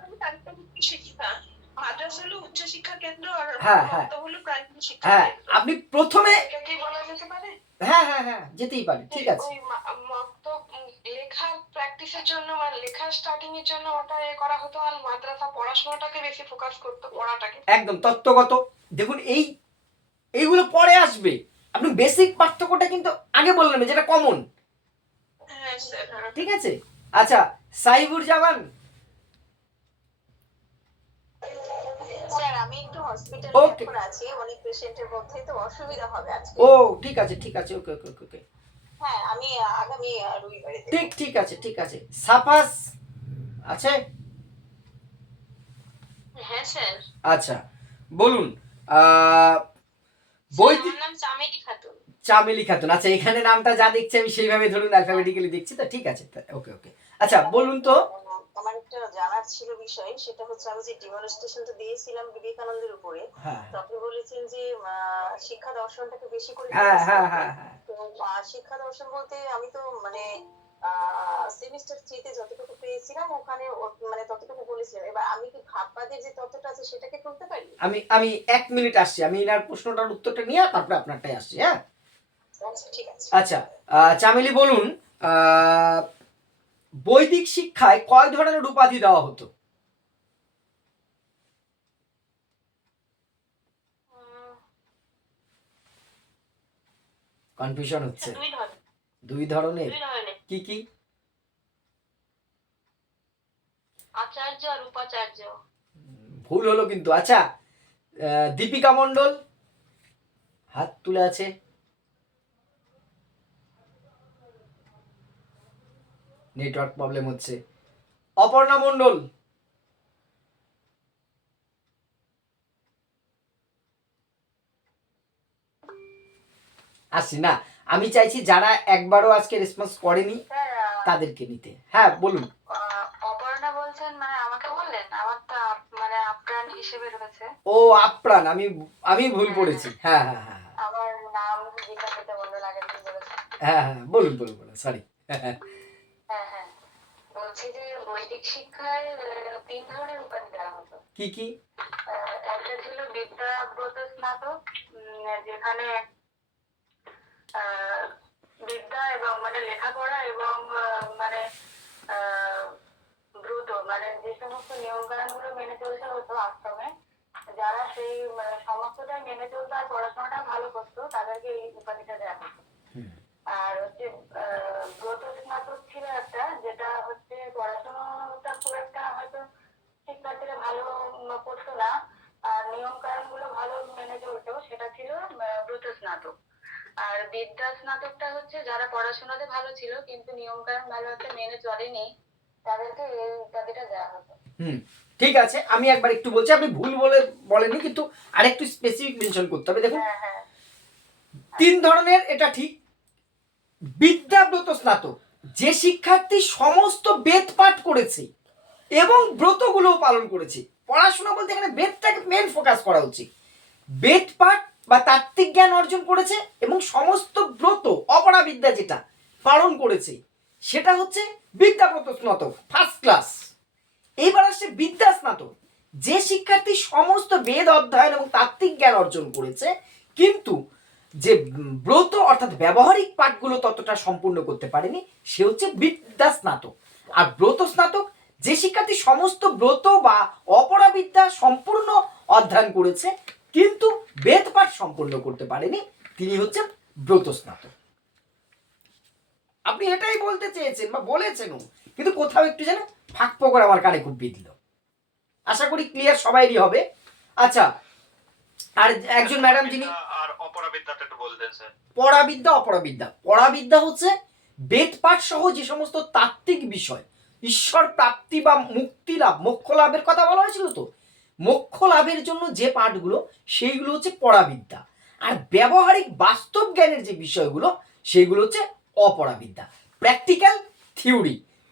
মাদ্রাসা হলো উচ্চ শিক্ষা কেন্দ্র, আর মক্তব হলো প্রাইমারি শিক্ষা। হ্যাঁ, আপনি প্রথমে কি বলা যেতে পারে? হ্যাঁ হ্যাঁ হ্যাঁ, যেতেই পারে, ঠিক আছে। ওই মক্তব লেখা প্র্যাকটিসের জন্য মানে লেখা স্টার্টিং এর জন্য ওটা করা হতো, আর মাদ্রাসা পড়াশোনাটাকে বেশি ফোকাস করতো, পড়াটাকে একদম তত্ত্বগত। দেখুন এইগুলো পরে আসবে, আপনি বেসিক পার্থক্যটা কিন্তু আগে বললেন না, যেটা কমন। হ্যাঁ স্যার। ঠিক আছে, আচ্ছা সাইবুর জামান। স্যার আমি একটু হসপিটালে Okay. এখন আছি, অনেক পেশেন্টের মধ্যে, তো অসুবিধা হবে আজকে। ও ঠিক আছে, ঠিক আছে, ওকে ওকে ওকে ওকে, হ্যাঁ আমি আগামী রবিবারে দেব। ঠিক ঠিক আছে, ঠিক আছে। সাফাস আছে? হ্যাঁ স্যার। আচ্ছা বলুন, আহ, বৈদিক আমার নাম চামেলি খাতুন। চামেলি খাতুন। আচ্ছা এখানে নামটা যা দেখছি আমি সেইভাবে ধরুন অ্যালফাবেটিক্যালি দেখছি, তো ঠিক আছে, ওকে ওকে। আচ্ছা বলুন তো। আমার একটা জানার ছিল বিষয়, সেটা হচ্ছে আমি যে ডিমনস্ট্রেশনটা দিয়েছিলাম বিবেকানন্দের উপরে, হ্যাঁ তো আপনি বলেছেন যে শিক্ষা দর্শনটাকে বেশি করে হ্যাঁ focus হ্যাঁ করতে। হ্যাঁ হ্যাঁ তো শিক্ষা দর্শন বলতে আমি তো মানে সেমিস্টার 3 তে যতটুকু পেয়েছিলাম ওখানে মানে ততটুকু বলেছিলাম। এবার আমি কি ভাববাদের যে তত্ত্বটা আছে সেটাকে তুলতে পারি? আমি আমি 1 মিনিট আসছি, আমি এনার প্রশ্নটার উত্তরটা নিয়ে তারপরে আপনারটাই আসছি। হ্যাঁ আচ্ছা ঠিক আছে। আচ্ছা চামেলি বলুন, বৈদিক শিক্ষায় কয় ধরনের উপাধি দেওয়া হতো? কনফিউশন হচ্ছে? দুই ধরনের। 2 ধরনের? দুই ধরনের, কি কি? আচার্য আর উপাচার্য। ভুল হলো কিন্তু। আচ্ছা দীপিকা মণ্ডল হাত তুলে আছে। নেটওয়ার্ক প্রবলেম হচ্ছে। অপর্ণা মণ্ডল, আসছি না, আমি চাইছি যারা একবারও আজকে রেসপন্স করেনি তাদেরকে নিতে। হ্যাঁ বলুন। অপর্ণা বলছেন, মানে আমাকে বললেন? আমার তো মানে আপ্রাণ হিসেবে রয়েছে। ও আপ্রাণ, আমি ভুল পড়েছি। হ্যাঁ হ্যাঁ হ্যাঁ আমার নাম জিজ্ঞাসা মন্ডল আগের দিন বলেছে। হ্যাঁ হ্যাঁ বলুন বলুন বলুন, সরি। হ্যাঁ হ্যাঁ, বলছি যে বৈদিক শিক্ষায় 3 ধরনের উপাধি দেওয়া হতো। কি কি? একটা ছিল বিদ্যাব্রত স্নাতক, যেখানে বিদ্যা এবং মানে লেখাপড়া এবং মানে ব্রত, মানে যে সমস্ত নিয়ম কানুন গুলো মেনে চলতে হতো আশ্রমে, যারা সেই মানে সমস্তটাই মেনে চলতো আর পড়াশোনাটা ভালো করতো তাদেরকে এই উপাধিটা দেওয়া হতো। আর হচ্ছে ব্রত স্নাতক ছিল একটা, যেটা হচ্ছে পড়াশোনাটা খুব একটা হয়তো শিক্ষার্থীরা ভালো করতো না আর নিয়ম কানুন গুলো ভালো মেনে চলতো, সেটা ছিল ব্রত স্নাতক। আর বিদ্যা স্নাতকটা হচ্ছে যারা পড়াশোনাতে ভালো ছিল কিন্তু নিয়ম কানুন ভালো একটা মেনে চলেনি, তাদেরকে এই উপাধিটা দেওয়া হতো। ঠিক আছে, আমি একবার একটু বলছি, আপনি ভুল বলেননি, কিন্তু আরেকটু স্পেসিফিক মেনশন করতে হবে। দেখুন 3 ধরনের, এটা ঠিক। বিদ্যাব্রত স্নাতক, যে শিক্ষার্থী সমস্ত বেদ পাঠ করেছে এবং ব্রতগুলোও পালন করেছে। পড়াশোনা বলতে এখানে বেদটাকে মেন ফোকাস করা উচিত। বেদ পাঠ বা তাত্ত্বিক জ্ঞান অর্জন করেছে এবং সমস্ত ব্রত অপরাবিদ্যা যেটা পালন করেছে সেটা হচ্ছে বিদ্যাব্রত স্নাতক, ফার্স্ট ক্লাস। এইবার আসছে বিদ্যা স্নাতক, যে শিক্ষার্থী সমস্ত বেদ অধ্যয়ন এবং তাত্ত্বিক জ্ঞান অর্জন করেছে কিন্তু যে ব্রত অর্থাৎ ব্যবহারিক পাঠগুলো ততটা সম্পূর্ণ করতে পারেনি, সে হচ্ছে বিদ্যা স্নাতক। আর ব্রত স্নাতক, যে শিক্ষার্থী সমস্ত ব্রত বা অপরাবিদ্যা সম্পূর্ণ অধ্যয়ন করেছে কিন্তু বেদ পাঠ সম্পূর্ণ করতে পারেনি, তিনি হচ্ছেন ব্রত স্নাতক। আপনি এটাই বলতে চেয়েছেন বা বলেছেন, কিন্তু কোথাও একটু যেন ফাঁক ফোকর আমার কানে খুব বিঁধল। আশা করি ক্লিয়ার সবাইরই হবে। আচ্ছা আর একজন ম্যাডাম যিনি আর অপরাবিদ্যাটা একটু বলতেন স্যার। পরাবিদ্যা হচ্ছে বেদ পাঠ সহ যে সমস্ত তাত্ত্বিক বিষয়, ঈশ্বর প্রাপ্তি বা মুক্তি লাভ, মোক্ষ লাভের কথা বলা হয়েছিল, তো মোক্ষ লাভের জন্য যে পাঠগুলো সেইগুলো হচ্ছে পরাবিদ্যা। আর ব্যবহারিক বাস্তব জ্ঞানের যে বিষয়গুলো সেইগুলো হচ্ছে অপরাবিদ্যা। প্র্যাকটিক্যাল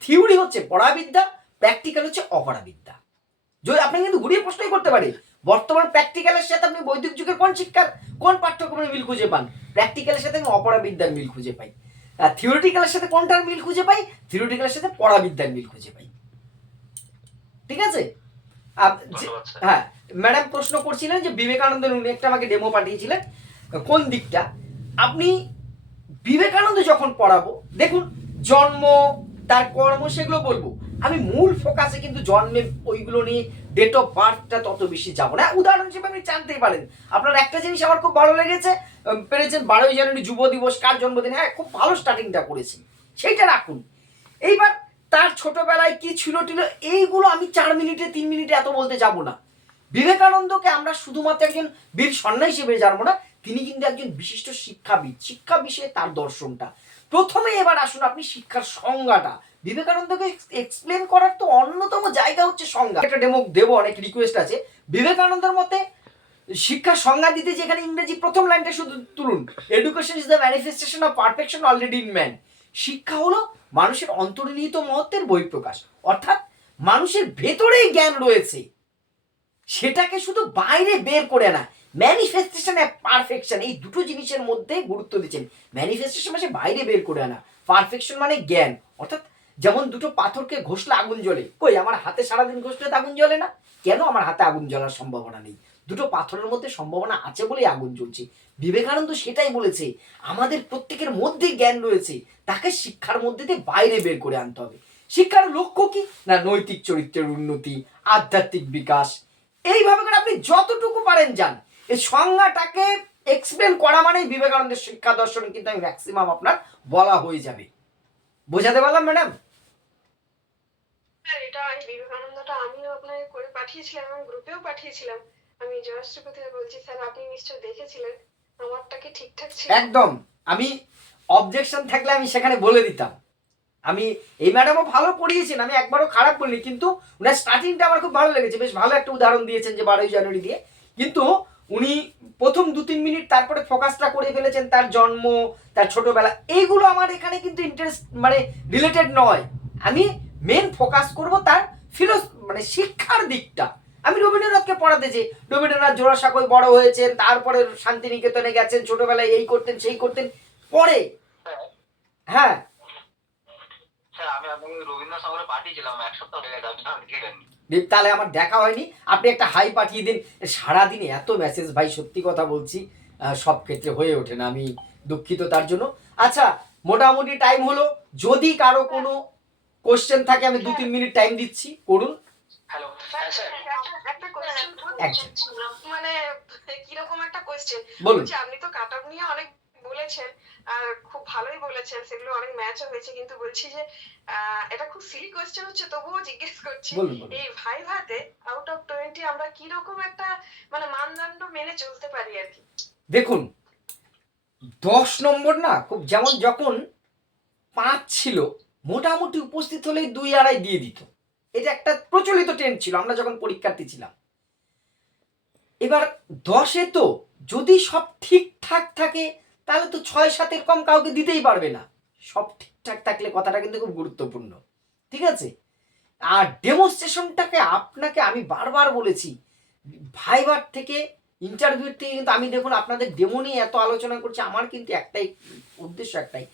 থিওরি হচ্ছে পরাবিদ্যা, প্র্যাকটিক্যাল হচ্ছে অপরাবিদ্যা। যদি আপনি কিন্তু ঘুরিয়ে প্রশ্নই করতে পারে, বর্তমান প্র্যাকটিক্যালের সাথে আপনি বৈদিক যুগের কোন পাঠ্যক্রমের মিল খুঁজে পান? প্র্যাকটিক্যালের সাথে আমি অপরাবিদ্যার মিল খুঁজে পাই। আর থিওরিটিক্যালের সাথে কোনটার মিল খুঁজে পাই? থিওরিটিক্যালের সাথে পরাবিদ্যার মিল খুঁজে পাই। ঠিক আছে? হ্যাঁ ম্যাডাম প্রশ্ন করছিলেন যে বিবেকানন্দের, উনি একটা আমাকে ডেমো পাঠিয়েছিলেন, কোন দিকটা আপনি বিবেকানন্দ যখন পড়াবো, দেখুন জন্ম, তার কর্ম সেগুলো বলবো, আমি মূল ফোকাসে কিন্তু জন্মে ওইগুলো নিয়ে ডেট অফ বার্থটা তত বেশি যাবো না। উদাহরণ হিসেবে আপনি জানতেই পারেন। আপনার একটা জিনিস আমার খুব ভালো লেগেছে, পেরেছেন 12ই জানুয়ারি যুব দিবস, কার জন্মদিন, হ্যাঁ খুব ভালো স্টার্টিংটা করেছেন, সেইটা রাখুন। এইবার তার ছোটবেলায় কি ছিল টিল এইগুলো আমি 4 মিনিটে 3 মিনিটে এত বলতে যাব না। বিবেকানন্দকে আমরা শুধুমাত্র একজন বীর সন্ন্যাসী হিসেবে জানবো না, তিনি কিন্তু একজন বিশিষ্ট শিক্ষাবিদ। শিক্ষা বিষয়ে তার দর্শনটা প্রথমে। এবার আসুন আপনি শিক্ষার সংজ্ঞাটা, বিবেকানন্দকে এক্সপ্লেন করার তো অন্যতম জায়গা হচ্ছে সংজ্ঞা। একটা ডেমো দেবো, অনেক রিকোয়েস্ট আছে। বিবেকানন্দের মতে শিক্ষার সংজ্ঞা দিতে যে এখানে ইংরেজি প্রথম লাইনটা শুধু তুলুন, education is the manifestation of perfection already in man. শিক্ষা হলো মানুষের অন্তর্নিহিত মহত্বের বহিঃপ্রকাশ, অর্থাৎ মানুষের ভেতরেই জ্ঞান রয়েছে, সেটাকে শুধু বাইরে বের করে না। ম্যানিফেস্টেশন আর পারফেকশন, এই দুটো জিনিসের মধ্যে গুরুত্ব দিচ্ছেন। ম্যানিফেস্টেশন মানে বাইরে বের করে আনা, পারফেকশন মানে জ্ঞান। অর্থাৎ যেমন দুটো পাথরকে ঘষলে আগুন জ্বলে, কই আমার হাতে সারাদিন ঘষলে তো আগুন জ্বলে না, কেন আমার হাতে আগুন জ্বলার সম্ভাবনা নেই? দুটো পাথরের মধ্যে সম্ভাবনা আছে বলেই আগুন জ্বলছে। বিবেকানন্দ সেটাই বলেছে, আমাদের প্রত্যেকের মধ্যে জ্ঞান রয়েছে, তাকে শিক্ষার মধ্যে দিয়ে বাইরে বের করে আনতে হবে। শিক্ষার লক্ষ্য কি না? নৈতিক চরিত্রের উন্নতি, আধ্যাত্মিক বিকাশ। এইভাবে করে আপনি যতটুকু পারেন যান। এই সংজ্ঞাটাকে এক্সপ্লেন করা মানেই বিবেকানন্দের শিক্ষা দর্শন কিন্তু আমি ম্যাক্সিমাম আপনার বলা হয়ে যাবে। বোঝাতে পারলাম ম্যাডাম? স্যার এটা এই বিবেকানন্দটা আমিও আপনাকে করে পাঠিয়েছিলাম এবং গ্রুপেও পাঠিয়েছিলাম। আমি জয়শ্রী থেকে বলছি স্যার, আপনি নিশ্চয় দেখেছিলেন আমারটা কি ঠিকঠাক ছিল? একদম। আমি অবজেকশন থাকলে আমি সেখানে বলে দিতাম। আমি এই ম্যাডামও ভালো পড়িয়েছেন, আমি একবারও খারাপ বলিনি, কিন্তু উনার স্টার্টিংটা আমার খুব ভালো লেগেছে। বেশ ভালো একটা উদাহরণ দিয়েছেন যে 12ই জানুয়ারি দিয়ে, কিন্তু উনি প্রথম 2-3 মিনিট তারপরে ফোকাসটা করে ফেলেছেন তার জন্ম, তার ছোটবেলা। এইগুলো আমার এখানে কিন্তু ইন্টারেস্ট মানে রিলেটেড নয়। আমি মেন ফোকাস করব তার মানে শিক্ষার দিকটা। আমি রবীন্দ্রনাথকে পড়াতে যে রবীন্দ্রনাথ জোড়াসাঁকোয় বড় হয়েছেন, তারপরে শান্তিনিকেতনে গেছেন, ছোটবেলায় এই করতেন সেই করতেন, পরে হ্যাঁ স্যার আমি আপনাকে রবীন্দ্রনাথ ঠাকুরের পাঠিয়েছিলাম 1 সপ্তাহ হয়ে গেছে, আপনি আমাকে দেখেননি। তাহলে আমার দেখা হয়নি। আপনি একটা হাই পাঠিয়ে দিন। সারাদিনে এত মেসেজ ভাই, সত্যি কথা বলছি সব ক্ষেত্রে হয়ে ওঠে না, আমি দুঃখিত তার জন্য। আচ্ছা মোটামুটি টাইম হলো, যদি কারো কোনো কোশ্চেন থাকে আমি 2-3 মিনিট টাইম দিচ্ছি, করুন। হ্যালো স্যার স্যার একটা কোশ্চেন মানে কিরকম একটা কোশ্চেন বলুন। বলছি, আপনি তো কাট অফ নিয়ে অনেক বলেছেন আর খুব ভালোই বলেছেন, সেগুলো অনেক ম্যাচও হয়েছে, কিন্তু বলছি যে এটা খুব সিলি কোশ্চেন হচ্ছে, তবুও জিজ্ঞেস করছি, বলুন, বলুন। এই ভাইভাতে আউট অফ 20 আমরা কিরকম একটা মানে মানদণ্ড মেনে চলতে পারি আর কি? দেখুন 10 নম্বর না, খুব যেমন যখন 5 ছিল মোটামুটি উপস্থিত হলেই 2-2.5 দিয়ে দিত। এটা একটা প্রচলিত ট্রেন্ড ছিল আমরা যখন পরীক্ষার্থী ছিলাম। এবার 10-এ তো যদি সব ঠিকঠাক থাকে তাহলে তো 6-7 কম কাউকে দিতেই পারবে না। সব ঠিকঠাক থাকলে কথাটা কিন্তু খুব গুরুত্বপূর্ণ, ঠিক আছে? আর ডেমনস্ট্রেশনটাকে আপনাকে আমি বারবার বলেছি, ভাইবার থেকে ইন্টারভিউ থেকে কিন্তু আমি দেখুন আপনাদের ডেমো নিয়ে এত আলোচনা করছি, আমার কিন্তু একটাই উদ্দেশ্য, একটাই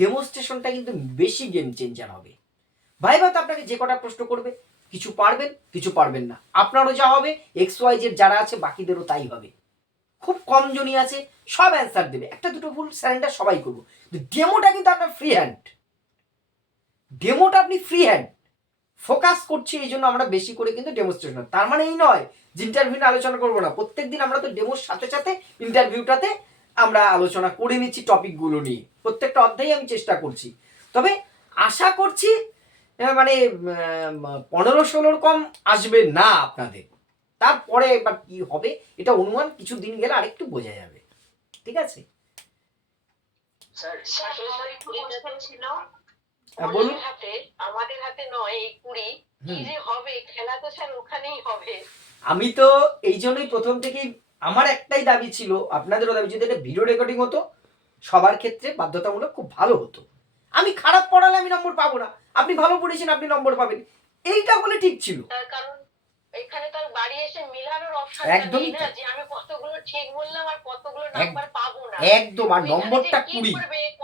ডেমনস্ট্রেশনটা কিন্তু বেশি গেম চেঞ্জার হবে। ভাইভাতে আপনাকে যে কটা প্রশ্ন করবে, কিছু পারবেন কিছু পারবেন না, আপনারও যা হবে XYZ যারা আছে বাকিদেরও তাই হবে। খুব কম জনই আছে সব অ্যান্সার দেবে, একটা দুটো ভুল স্যারেন্ডার সবাই করবো। ডেমোটা কিন্তু আপনার ফ্রি হ্যান্ড, ডেমোটা আপনি ফ্রি হ্যান্ড ফোকাস করছি, এই জন্য আমরা বেশি করে কিন্তু ডেমনস্ট্রেশন। তার মানে এই নয় যে ইন্টারভিউ আলোচনা করবো না, প্রত্যেকদিন আমরা তো ডেমোর সাথে সাথে ইন্টারভিউটাতে আমরা আলোচনা করে নিচ্ছি টপিকগুলো নিয়ে, প্রত্যেকটা অধ্যায়ে আমি চেষ্টা করছি। তবে আশা করছি মানে 15-16 কম আসবে না আপনাদের। তারপরে এবার কি হবে এটা অনুমান কিছু দিন গেলে আরেকটু বোঝা যাবে, ঠিক আছে? স্যার বলুন। আমাদের হাতে নয় এই 20 কি যে হবে, খেলা তো স্যার ওখানেই হবে। আমি তো এই জন্যই প্রথম থেকেই আমার একটাই দাবি ছিল, আপনাদেরও দাবি, যদি এটা ভিডিও রেকর্ডিং হতো সবার ক্ষেত্রে বাধ্যতামূলক খুব ভালো হতো। আমি খারাপ পড়ালে আমি নম্বর পাবো না, আপনি ভালো পড়েছেন আপনি নম্বর পাবেন, এইটা বলে ঠিক ছিল। তার কারণ এখানে তার বাড়ি এসে মিলানোর অপশন একদমই নেই না, যে আমি কতগুলো ঠিক বললাম আর কতগুলো এক- নাম্বার পাবো না। একদম। আর নম্বরটা 20,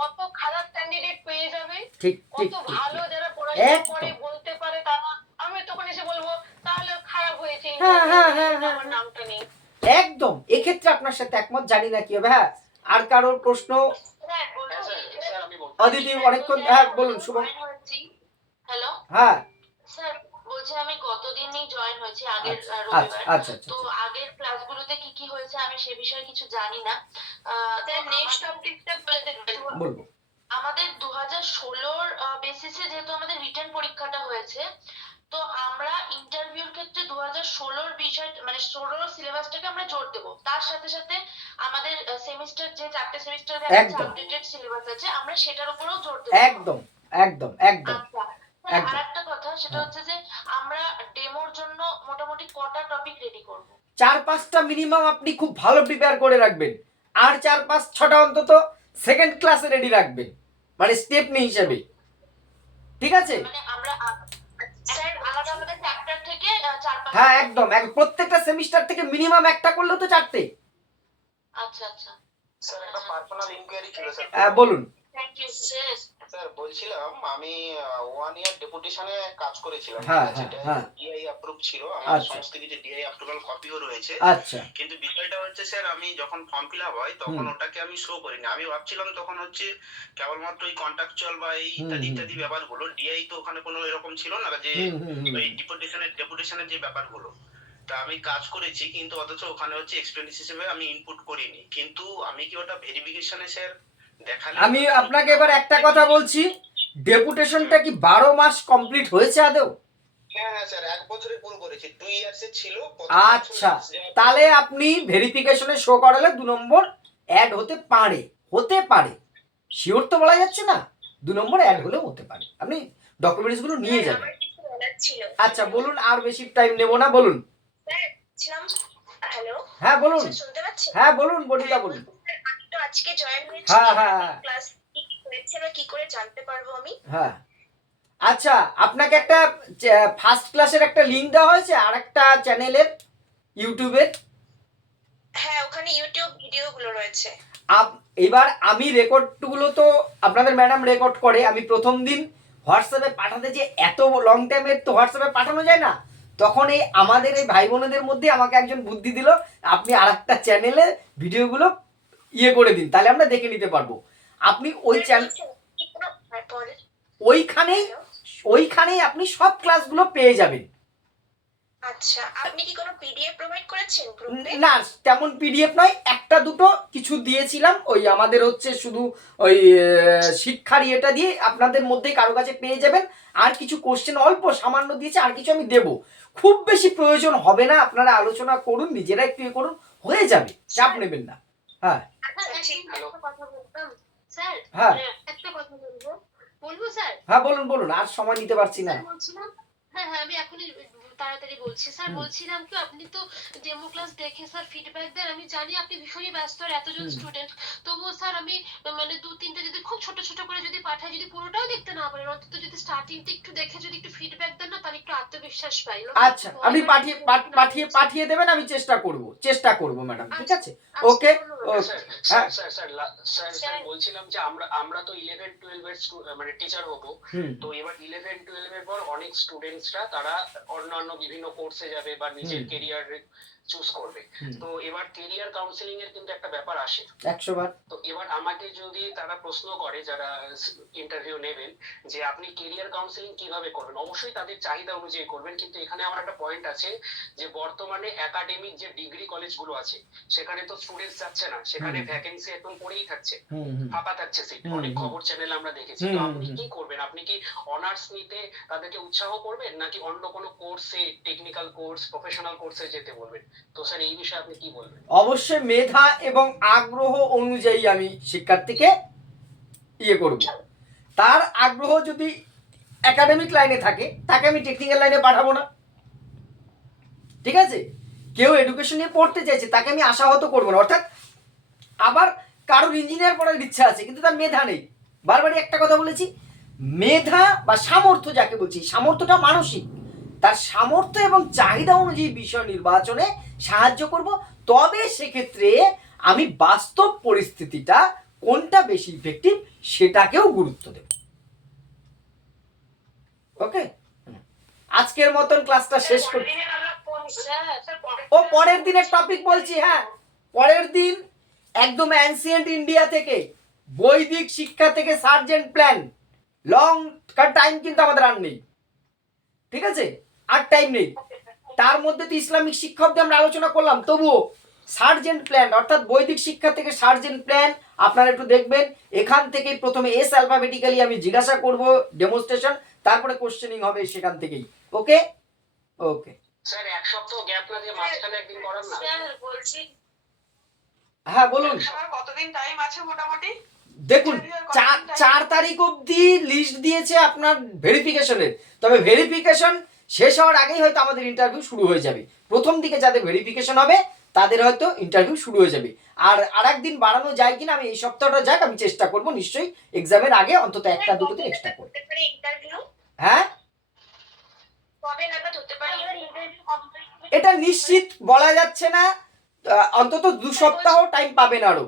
কত খারাপ ক্যান্ডিডেট পেয়ে যাবে, ঠিক ঠিক কত ঠিক ভালো ঠিক। যারা পড়াশোনা একদম। করে বলতে পারে তারা, আমি তখন এসে বলবো তাহলে খারাপ হয়েছে, হ্যাঁ, হ্যাঁ, হ্যাঁ, হ্যাঁ, আমার নামটা নেই। একদম এক্ষেত্রে আপনার সাথে একমত, জানি না কি হবে। হ্যাঁ আর কারোর প্রশ্ন? হ্যাঁ বলুন। স্যার আমি বলছি অদিতি অনেকক্ষণ, হ্যাঁ বলুন শুভম। হ্যালো হ্যাঁ স্যার বলছি আমি গতদিনই জয়েন হয়েছি আগের আচ্ছা রবিবার। আচ্ছা আচ্ছা তো আগের ক্লাসগুলোতে কি কি হয়েছে আমি সে বিষয়ে কিছু জানি না। স্যার নেক্সট টপিকটা বলে দেবেন। বলবো। আমাদের 2016-র বেসিসে যেহেতু আমাদের রিটেন পরীক্ষাটা হয়েছে, তো আমরা ইন্টারভিউর ক্ষেত্রে 2016-র বিষয় মানে 16 সিলেবাসটাকে আমরা জোর দেবো। তার সাথে সাথে আমাদের সেমিস্টার যে 4টে সেমিস্টারে একদম। আপডেটেড সিলেবাস আছে আমরা সেটার উপরেও জোর দেবো। একদম একদম একদম আচ্ছা একদম। আরেকটা কথা সেটা হ্যাঁ। হচ্ছে যে আমরা ডেমোর জন্য মোটামুটি কটা টপিক রেডি করব? 4-5টা মিনিমাম আপনি খুব ভালো প্রিপেয়ার করে রাখবেন, আর 4-5-6টা অন্তত সেকেন্ড ক্লাসে রেডি রাখবেন, মানে স্টেপ নেই হিসাবে, ঠিক আছে? মানে আমরা স্যার আলাদা আলাদা চ্যাপ্টার থেকে 4-5 হ্যাঁ একদম প্রত্যেকটা সেমিস্টার থেকে মিনিমাম একটা করলেও তো 4টে। আচ্ছা আচ্ছা স্যার একটা পার্সোনাল ইনকোয়ারি ছিল স্যার। বলুন। থ্যাংক ইউ স্যার বলছিলাম আমি 1 ইয়ার ডেপুটেশনে কাজ করেছিলাম, হ্যাঁ, ঠিক আছে? হ্যাঁ, এটা হ্যাঁ। ডিআই অ্যাপ্রুভ ছিল, আমার আচ্ছা। সমস্ত কিছু ডিআই অ্যাপ্রুভাল কপিও রয়েছে। আচ্ছা কিন্তু বিষয়টা হচ্ছে স্যার আমি যখন ফর্ম ফিল আপ হয় তখন ওটাকে আমি শো করিনি। আমি ভাবছিলাম তখন হচ্ছে কেবলমাত্র এই কন্ট্রাকচুয়াল বা এই ইত্যাদি ইত্যাদি ব্যাপারগুলো, ডিআই তো ওখানে কোনো এরকম ছিল না যে ওই ডেপুটেশনের যে ব্যাপারগুলো। তা আমি কাজ করেছি কিন্তু অথচ ওখানে হচ্ছে এক্সপেন্ডিস হিসেবে আমি ইনপুট করিনি। কিন্তু আমি কি ওটা ভেরিফিকেশনে স্যার দেখালে? আমি আপনাকে এবার একটা কথা বলছি, ডেপুটেশনটা কি 12 মাস কমপ্লিট হয়েছে আদৌ? হ্যাঁ হ্যাঁ স্যার 1 বছরে পুরো করেছি, 2 ইয়ার্স এর ছিল। আচ্ছা, তাহলে আপনি ভেরিফিকেশনে শো করালে 2 নম্বর অ্যাড হতে পারে, শিওর তো বলা যাচ্ছে না, 2 নম্বর অ্যাড হলেও হতে পারে, আপনি ডকুমেন্টস গুলো নিয়ে যাবেন। আমার কিছু বলার ছিল। আচ্ছা বলুন, আর বেশি টাইম নেব না, বলুন। স্যার ছিলাম। হ্যালো, হ্যাঁ বলুন। স্যার শুনতে পাচ্ছেন? হ্যাঁ বলুন বনিতা বলুন। স্যার, আমি তো আজকে জয়েন হয়েছি। হ্যাঁ, হ্যাঁ। ক্লাস কি কি হয়েছে বা কি করে জানতে পারবো আমি? হ্যাঁ আচ্ছা, আপনাকে একটা ফার্স্ট ক্লাসের একটা লিংক দেওয়া হয়েছে আর একটা চ্যানেলের ইউটিউবের। হ্যাঁ, ওখানে ইউটিউব ভিডিওগুলো রয়েছে। এবার আমি রেকর্ডগুলো তো আপনাদের ম্যাডাম রেকর্ড করে, আমি প্রথম দিন হোয়াটসঅ্যাপে পাঠাতে যে এত লং টাইমের তো হোয়াটসঅ্যাপে পাঠানো যায় না, তখন এই আমাদের এই ভাই বোনেদের মধ্যে আমাকে একজন বুদ্ধি দিল, আপনি আর একটা চ্যানেলে ভিডিওগুলো করে দিন, তাহলে আমরা দেখে নিতে পারবো। আপনি ওই চ্যানেল ওইখানেই আপনি সব ক্লাসগুলো পেয়ে যাবেন। আচ্ছা, আপনি কি কোনো পিডিএফ প্রোভাইড করেছেন গ্রুপে? না তেমন পিডিএফ নয়, একটা দুটো কিছু দিয়েছিলাম, ওই আমাদের হচ্ছে শুধু ওই শিক্ষার ইয়েটা দিয়ে আপনাদের মধ্যেই কারো কাছে পেয়ে যাবেন, আর কিছু কোশ্চেন অল্প সামান্য দিয়েছে, আর কিছু আমি দেব, খুব বেশি প্রয়োজন হবে না, আপনারা আলোচনা করুন, নিজেরা একটু করুন, হয়ে যাবে, চাপ নেবেন না। হ্যাঁ স্যার হ্যাঁ একটা কথা বলবো স্যার? হ্যাঁ বলুন বলুন, আর সময় নিতে পারছি না। বলছিলাম হ্যাঁ হ্যাঁ আমি এখনই তাড়াতাড়ি বলছি স্যার। বলছিলাম কি আপনি তো ডেমো ক্লাস দেখে স্যার ফিডব্যাক দেন, আমি জানি আপনি ভীষণই ব্যস্ত আর এতজন স্টুডেন্ট, তবুও স্যার আমি মানে 2-3টা যদি খুব ছোট ছোট করে যদি পাঠাই, যদি পুরোটাও দেখতে না পারেন অন্তত যদি স্টার্টিংটা একটু দেখে যদি একটু ফিডব্যাক দেন না, তাহলে একটু আত্মবিশ্বাস পাই। আচ্ছা আপনি পাঠিয়ে দেবেন, আমি চেষ্টা করব ম্যাডাম, ঠিক আছে? ওকে স্যার স্যার বলছিলাম যে আমরা তো 11-12 এর মানে টিচার হব, তো এবার 11-12 এর পর অনেক স্টুডেন্টসরা তারা অন্যান্য বিভিন্ন কোর্সে যাবে বা নিজের কেরিয়ার চুজ করবে, তো এবার কেরিয়ার কাউন্সিলিং এর কিন্তু একটা ব্যাপার আসে 100 বার। তো এবার আমাকে যদি তারা প্রশ্ন করে যারা ইন্টারভিউ নেবেন যে আপনি কেরিয়ার কাউন্সিলিং কিভাবে করবেন, অবশ্যই তাদের চাহিদা অনুযায়ী করবেন, কিন্তু এখানে আমার একটা পয়েন্ট আছে যে বর্তমানে একাডেমিক যে ডিগ্রি কলেজগুলো আছে সেখানে তো স্টুডেন্টস যাচ্ছে না, সেখানে ভ্যাকেন্সি একদম পড়েই থাকছে, ফাঁকা থাকছে সিট, অনেক খবর চ্যানেলে আমরা দেখেছি। তো আপনি কি করবেন? আপনি কি অনার্স নিতে তাদেরকে উৎসাহ করবেন নাকি অন্য কোনো কোর্সে, টেকনিক্যাল কোর্স, প্রফেশনাল কোর্সে যেতে বলবেন? তো স্যার এই বিষয়ে আপনি কি বলবেন? অবশ্যই মেধা এবং আগ্রহ অনুযায়ী আমি শিক্ষার্থীকে করব, তার আগ্রহ যদি একাডেমিক লাইনে থাকে তাকে আমি টেকনিক্যাল লাইনে পাঠাবো না, ঠিক আছে? কেউ এডুকেশন নিয়ে পড়তে চাইছে তাকে আমি আশাহত করবো না, অর্থাৎ আবার কারোর ইঞ্জিনিয়ার পড়ার ইচ্ছা আছে কিন্তু তার মেধা নেই, বারবারই একটা কথা বলেছি, মেধা বা সামর্থ্য যাকে বলছি, সামর্থ্যটা মানসিক, তার সামর্থ্য এবং চাহিদা অনুযায়ী বিষয় নির্বাচনে সাহায্য করব, তবে সেক্ষেত্রে আমি বাস্তব পরিস্থিতিটা কোনটা বেশি ইফেক্টিভ সেটাকেও গুরুত্ব দেব। ওকে, আজকের মতন ক্লাসটা শেষ করছি। ও পরের দিনের টপিক বলছি, হ্যাঁ পরের দিন একদম অ্যানসিয়েন্ট ইন্ডিয়া থেকে, বৈদিক শিক্ষা থেকে সার্জেন্ট প্ল্যান, লং টাইম কিন্তু আমাদের আর নেই, ঠিক আছে, আর টাইম নেই। তার মধ্যে তো ইসলামিক শিক্ষা অব্দি আমরা আলোচনা করলাম, তবুও সার্জেন্ট প্ল্যান অর্থাৎ বৈদিক শিক্ষা থেকে সার্জেন্ট প্ল্যান আপনারা একটু দেখবেন। এখান থেকে প্রথমে এস অ্যালফাবেটিক্যালি আমি জিজ্ঞাসা করব, ডেমনস্ট্রেশন, তারপরে কোশ্চেনিং হবে সেখান থেকেই। ওকে ওকে স্যার এক সপ্তাহ গ্যাপ না দিয়ে মাঝখানে একদিন করান না। স্যার বলছি হ্যাঁ বলুন। আমার কতদিন টাইম আছে মোটামুটি? দেখুন 4 তারিখ অবধি লিস্ট দিয়েছে আপনার ভেরিফিকেশনের, তবে ভেরিফিকেশন শেষ হওয়ার আগেই হয়তো আমাদের ইন্টারভিউ শুরু হয়ে যাবে। প্রথম দিকে যাদের ভেরিফিকেশন হবে তাদের হয়তো ইন্টারভিউ শুরু হয়ে যাবে। আর একদিন বাড়ানো যায় কিনা আমি এই সপ্তাহটা যাক আমি চেষ্টা করব, নিশ্চয়ই এক্সামের আগে অন্তত 1-2 দিন এক্সট্রা করব। ইন্টারভিউ হ্যাঁ কবে নাগাদ হতে পারে? ইন্টারভিউ কবে? এটা নিশ্চিত বলা যাচ্ছে না, অন্তত 2 সপ্তাহ টাইম পাবেন আরো।